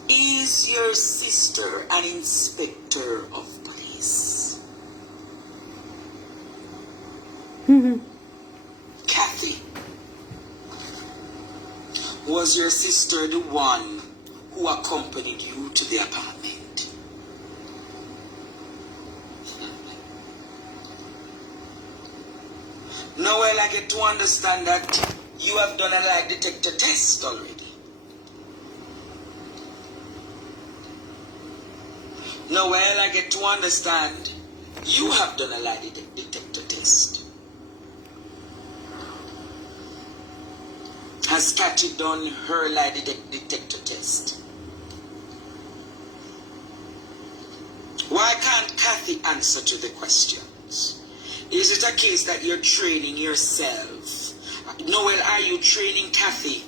is your sister an inspector of police? Kathy, was your sister the one who accompanied you to the apartment? Now, well, I get to understand that you have done a lie detector test already. Now, well, I get to understand you have done a lie detector test. Has Kathy done her lie detector test? Why can't Kathy answer to the questions? Is it a case that you're training yourself? Noel, are you training Kathy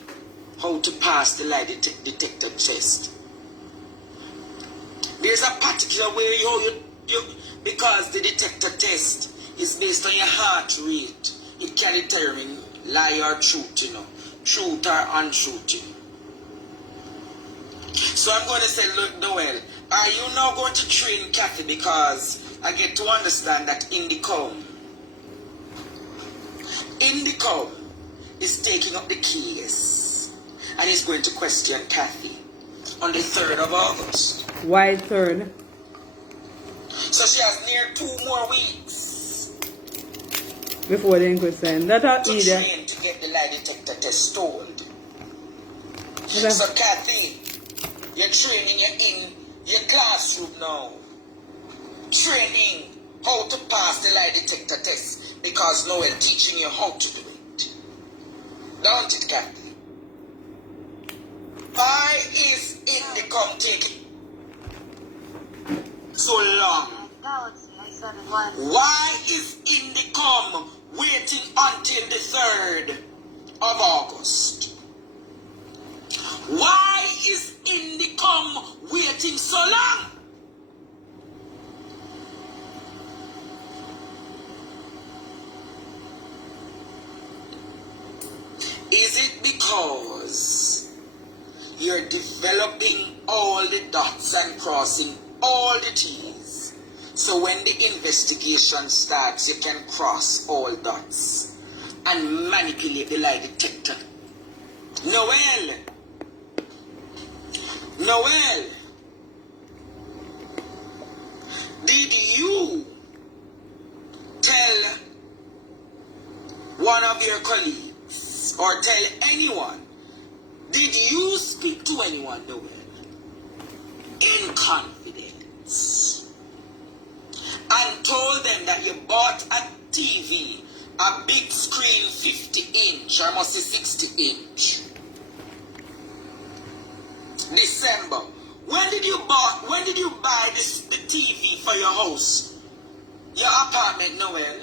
how to pass the lie detector test? There's a particular way you because the detector test is based on your heart rate. It can determine lie or truth, truth or untruth. So I'm going to say, look, Noel, are you now going to train Kathy? Because I get to understand that Indicom is taking up the case and is going to question Kathy on the 3rd of August. Why 3rd? So she has near 2 more weeks before the inquisition. That are to either. train to get the lie detector test told. Okay. So Kathy, you're training, you're in your classroom now. Training how to pass the lie detector test because Noel teaching you how to do it. Don't it, Kathy? Why is Indicom taking so long? Why is Indicom waiting until the 3rd of August? Why is Indicom waiting so long? Is it because you're developing all the dots and crossing all the T's? So when the investigation starts, you can cross all dots and manipulate the lie detector. Noel, did you tell one of your colleagues or tell anyone? Did you speak to anyone, Noel, in confidence and told them that you bought a TV, a big screen 50-inch, or must say 60-inch? December. When did did you buy the TV for your house? Your apartment, Noel?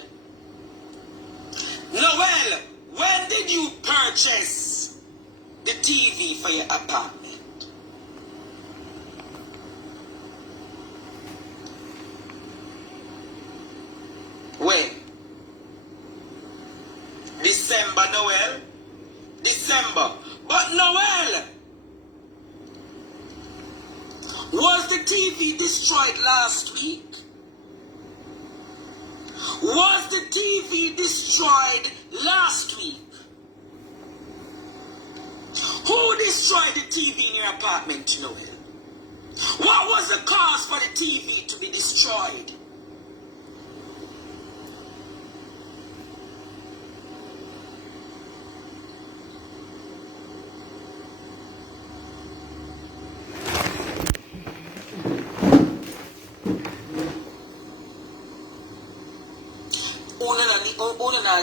Noel, when did you purchase the TV for your apartment? When? December, Noel? December. But Noel! Was the TV destroyed last week? Was the TV destroyed last week? Who destroyed the TV in your apartment, Noel? What was the cause for the TV to be destroyed?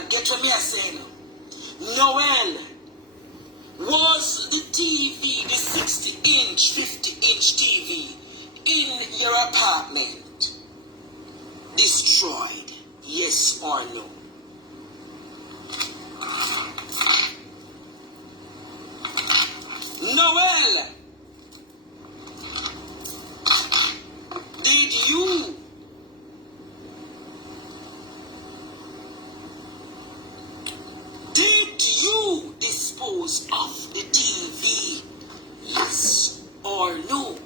Get what me saying. Noel, was the TV, the 60-inch, 50-inch TV in your apartment destroyed? Yes or no? Noel, did you dispose of the TV? Yes or no?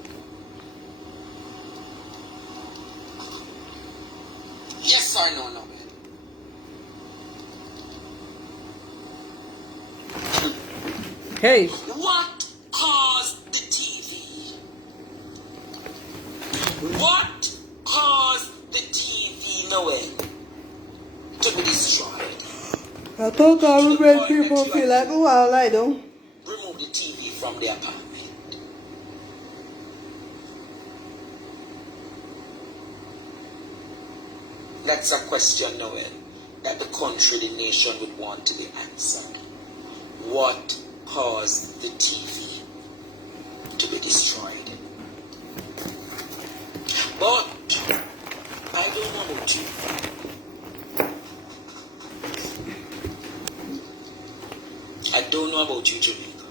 Yes or no, Noel? Hey. What caused the TV? What caused the TV, Noel, to be destroyed? I thought I would make people feel like, oh, I lie down. Remove the TV from the apartment. That's a question, Noel, that the country, the nation would want to be answered. What caused the TV to be destroyed? But I don't know about you. I don't know about you, Jamaica.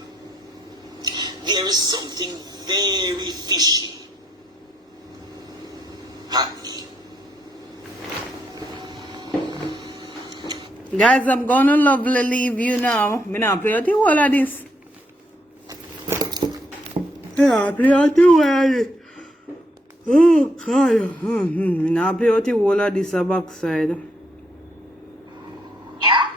There is something very fishy happening. Guys, I'm gonna lovely leave you now. Me not play out the whole of this. Yeah, play out the whole of this. Oh, God. Me not play out the whole of this backside. Yeah?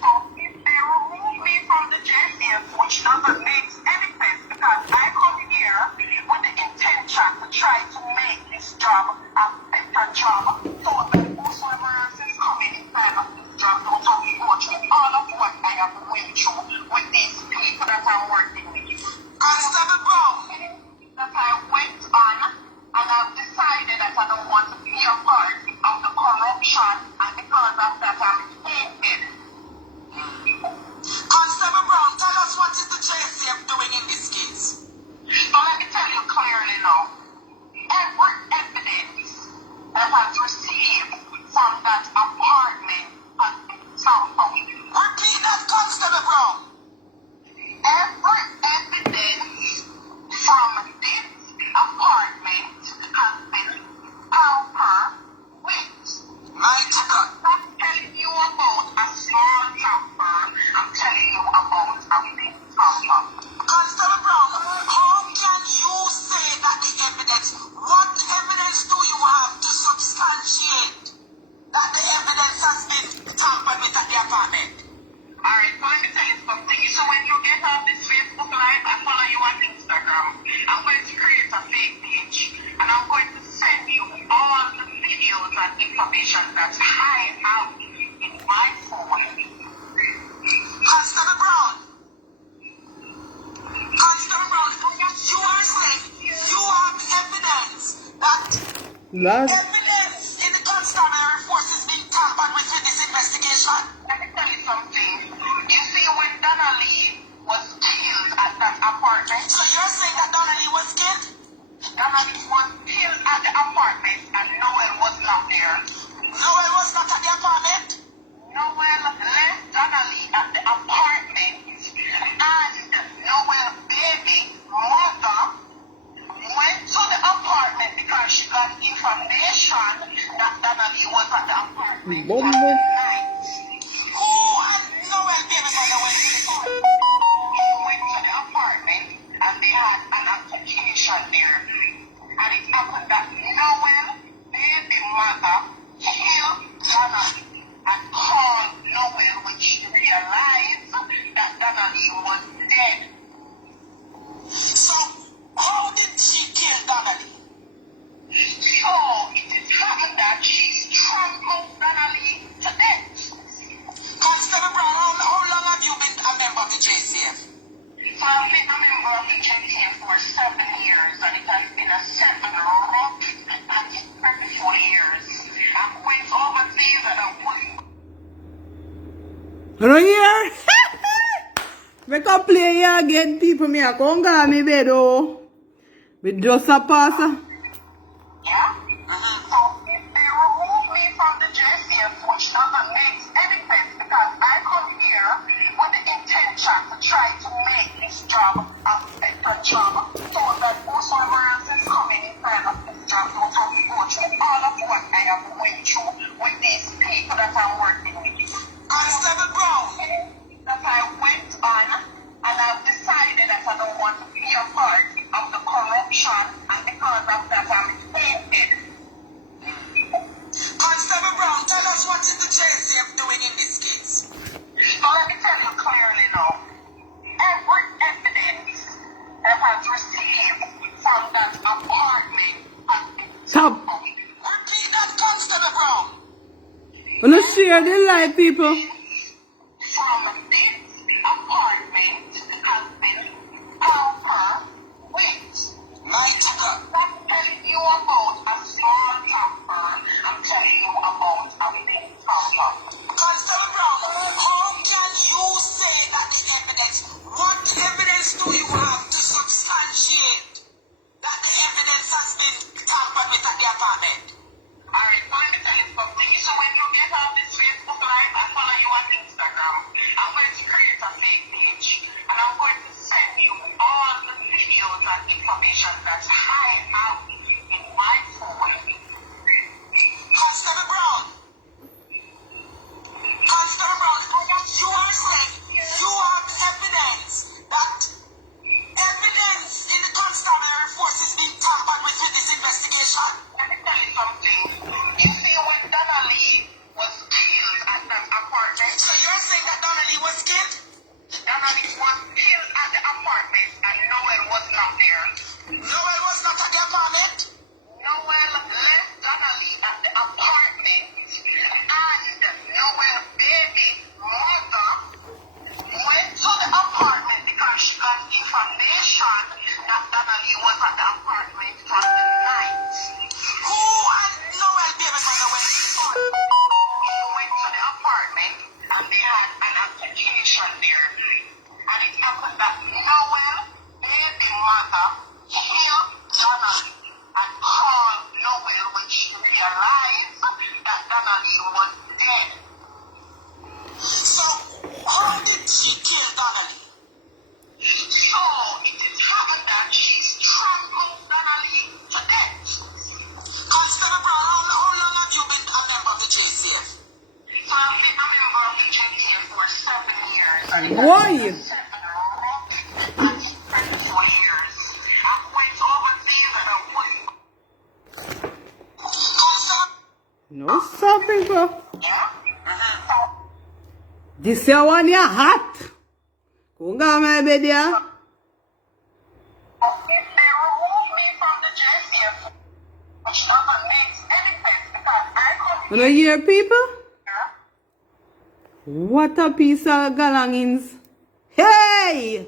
So if they remove me from the JCF, which doesn't make any sense, because I come here with the intention to try to make this job a better job, so that most members is coming inside of this job don't have to go through all of what I have went through with these people that I'm working with. Constable Brown! That I went on and I've decided that I don't want to be a part of the corruption, and because of that I'm hated. Constable Brown, tell us what is the JCF doing in this case? So let me tell you clearly now, every evidence that I've received from that apartment has been tampered with. Repeat that, Constable Brown. Every evidence from this apartment has been tampered with. Mighty God. I'm not telling you about a small tamper, I'm telling you about a big tamper. Constable Brown, how can you say that the evidence, what evidence do you have to substantiate that the evidence has been tampered with at the apartment? Alright, so let me tell you something. So when you get off this Facebook Live, I follow you on Instagram. I'm going to create a fake page, and I'm going to send you all the videos and information that I have in my phone. Constable Brown. Constable Brown, you are saying you have evidence that Lad. evidence in the constabulary force is being tampered with in this investigation? Let me tell you something. You see, when Donna Lee was killed at that apartment, So you're saying that Donna Lee was killed? Donna was killed at the apartment and Noel was not there. Noel was not at the apartment? Noel left Donnelly at the apartment and Noel baby mother went to the apartment because she got information that Donnelly was at the apartment at night. Who and Noel baby mother went to the apartment? She went to the apartment and they had an application there. And it happened that Noel baby mother killed Donnelly and called Noel when she realized that Donnelly was dead. So, how did she kill Donnelly? So, it is happened that she strangled Donnelly to death. Constable Brown, how long have you been a member of the JCF? So, I've been a member of the JCF for 7 years, and it has been a 7 rough and stressful years. I went overseas and I went. You hear? Me can play here again, people. Me a come go me bed, oh. We just a pass. Yeah? So, if they remove me from the JCF, which doesn't make any sense, because I come here with the intention to try to make this job a better job, so that whosoever else is coming inside of this job don't have to go through all of what I have went through with these people that I'm working with. Constable Brown. That I went on and I've decided that I don't want to be a part of the corruption, and because of that I'm hated. Constable Brown, tell us what is the JCF doing in this case? So let me tell you clearly now, every evidence that has received from that apartment has been Stop. Repeat that, Constable Brown. Wanna share the life, people? from this apartment has been tampered with. Mighty God. I'm not telling you about a small tamper, I'm telling you about a big tamper. Constable Brown, how can you say that the evidence, what evidence do you have to substantiate that the evidence has been tampered with at the apartment? Alright, so let me tell you something. So when you get off this Facebook Live, I follow you on Instagram. I'm going to create a fake page, and I'm going to send you all the videos and information that I have in my phone. Constable Brown. Constable Brown, you are saying you have evidence that evidence in the constabulary force is being tampered with this investigation? Let me tell you something. You see, when Donnelly was killed at that apartment, So you're saying that Donnelly was killed? Donnelly was killed at the apartment and Noel was not there. Noel was not at the apartment? Noel left Donnelly at the apartment and Noel baby mother went to the apartment because she got information that Donnelly was at the apartment for the night. Who and Noel baby mother went to the apartment? She went to the apartment and they had an application there. And it happened that Noel baby mother killed Donnelly and called Noel when she realized that Donnelly was dead. So, how did she kill Donnelly? So it is happened that she strangled Donnelly to death. Constable Brown, how long have you been a member of the JCF? So I've been a member of the JTF for 7 years. Why? 7 rough and stressful years. I went overseas and I went. Constable, No, stop, people. Yeah? This here one ya hot. Come go my bed here. If they remove me from the JCF, which doesn't make any sense because I come Wanna hear, people? here. What a piece of galangins. Hey!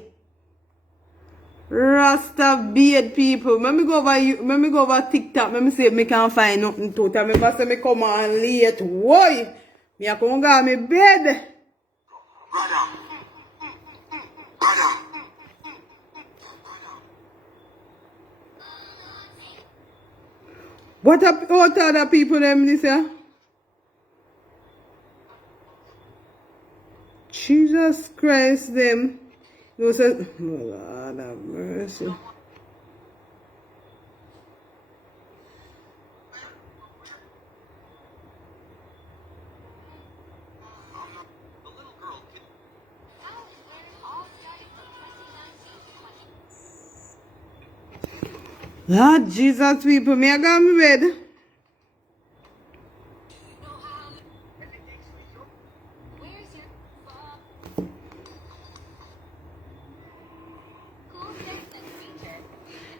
Rasta beard people. Let me go over TikTok. Let me see if I can find nothing to tell me. But say me come on late. Why? Me a come go me bed. brother, brother, What other people them this year? Jesus Christ them. You said, oh Lord have mercy. Lord Jesus people, me I got me bed.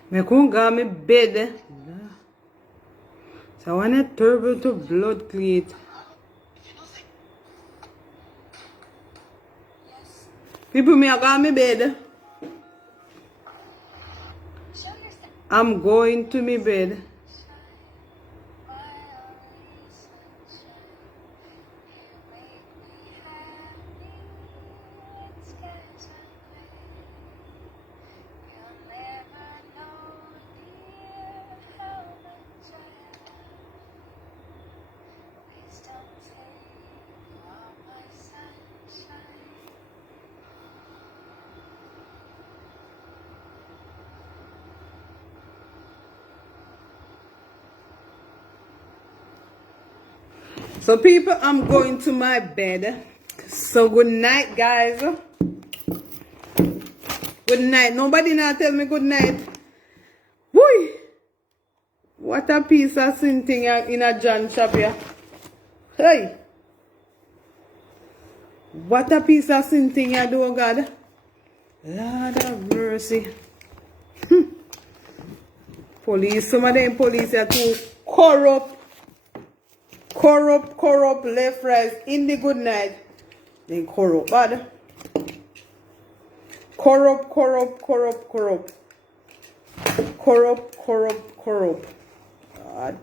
Me couldn't go me bed. So I want it turbo to blood cleat. People, me I got me bed. I'm going to me bed. So people, I'm going to my bed. So good night, guys. Good night. Nobody now tell me good night. Whoo! What a piece of sin thing in a John shop here. Hey! What a piece of sin thing you do, God. Lord of mercy. Police, some of them police are too corrupt. Corrupt, left, right, in the good night. They corrupt, bad. Corrupt.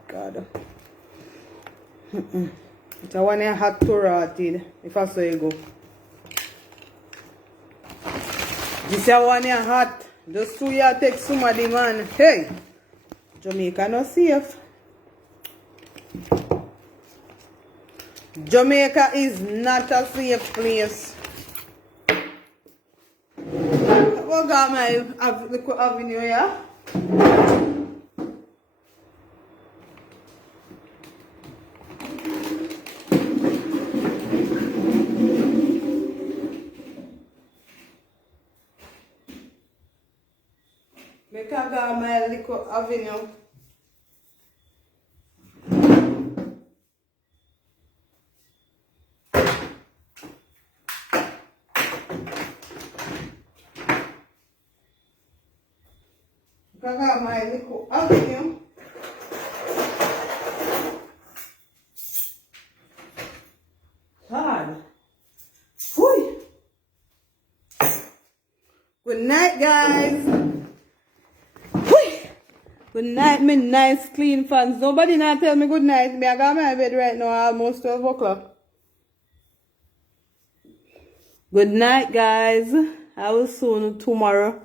God. It's a one hot to rotted, if I say go. This is one hot. Just to you take somebody, man. Hey! Jamaica not safe. Jamaica is not a safe place. What got my avenue here? Make I got my little avenue. I got my little avenue. God. Whew. Good night, guys. Whew. Good night, me nice, clean fans. Nobody now tell me good night. Me I got my bed right now, almost 12 o'clock. Good night, guys. I will see you tomorrow.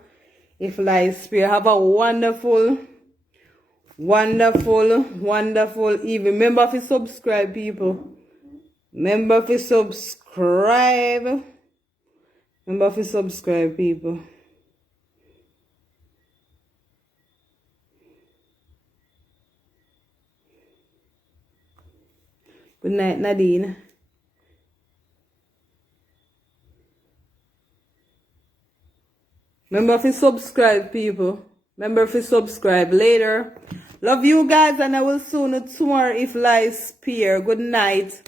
If life spare, have a wonderful evening. Remember to subscribe, people. Remember to subscribe, people. Good night, Nadine. Remember to subscribe, people. Remember to subscribe later. Love you guys, and I will see you tomorrow if life spare. Good night.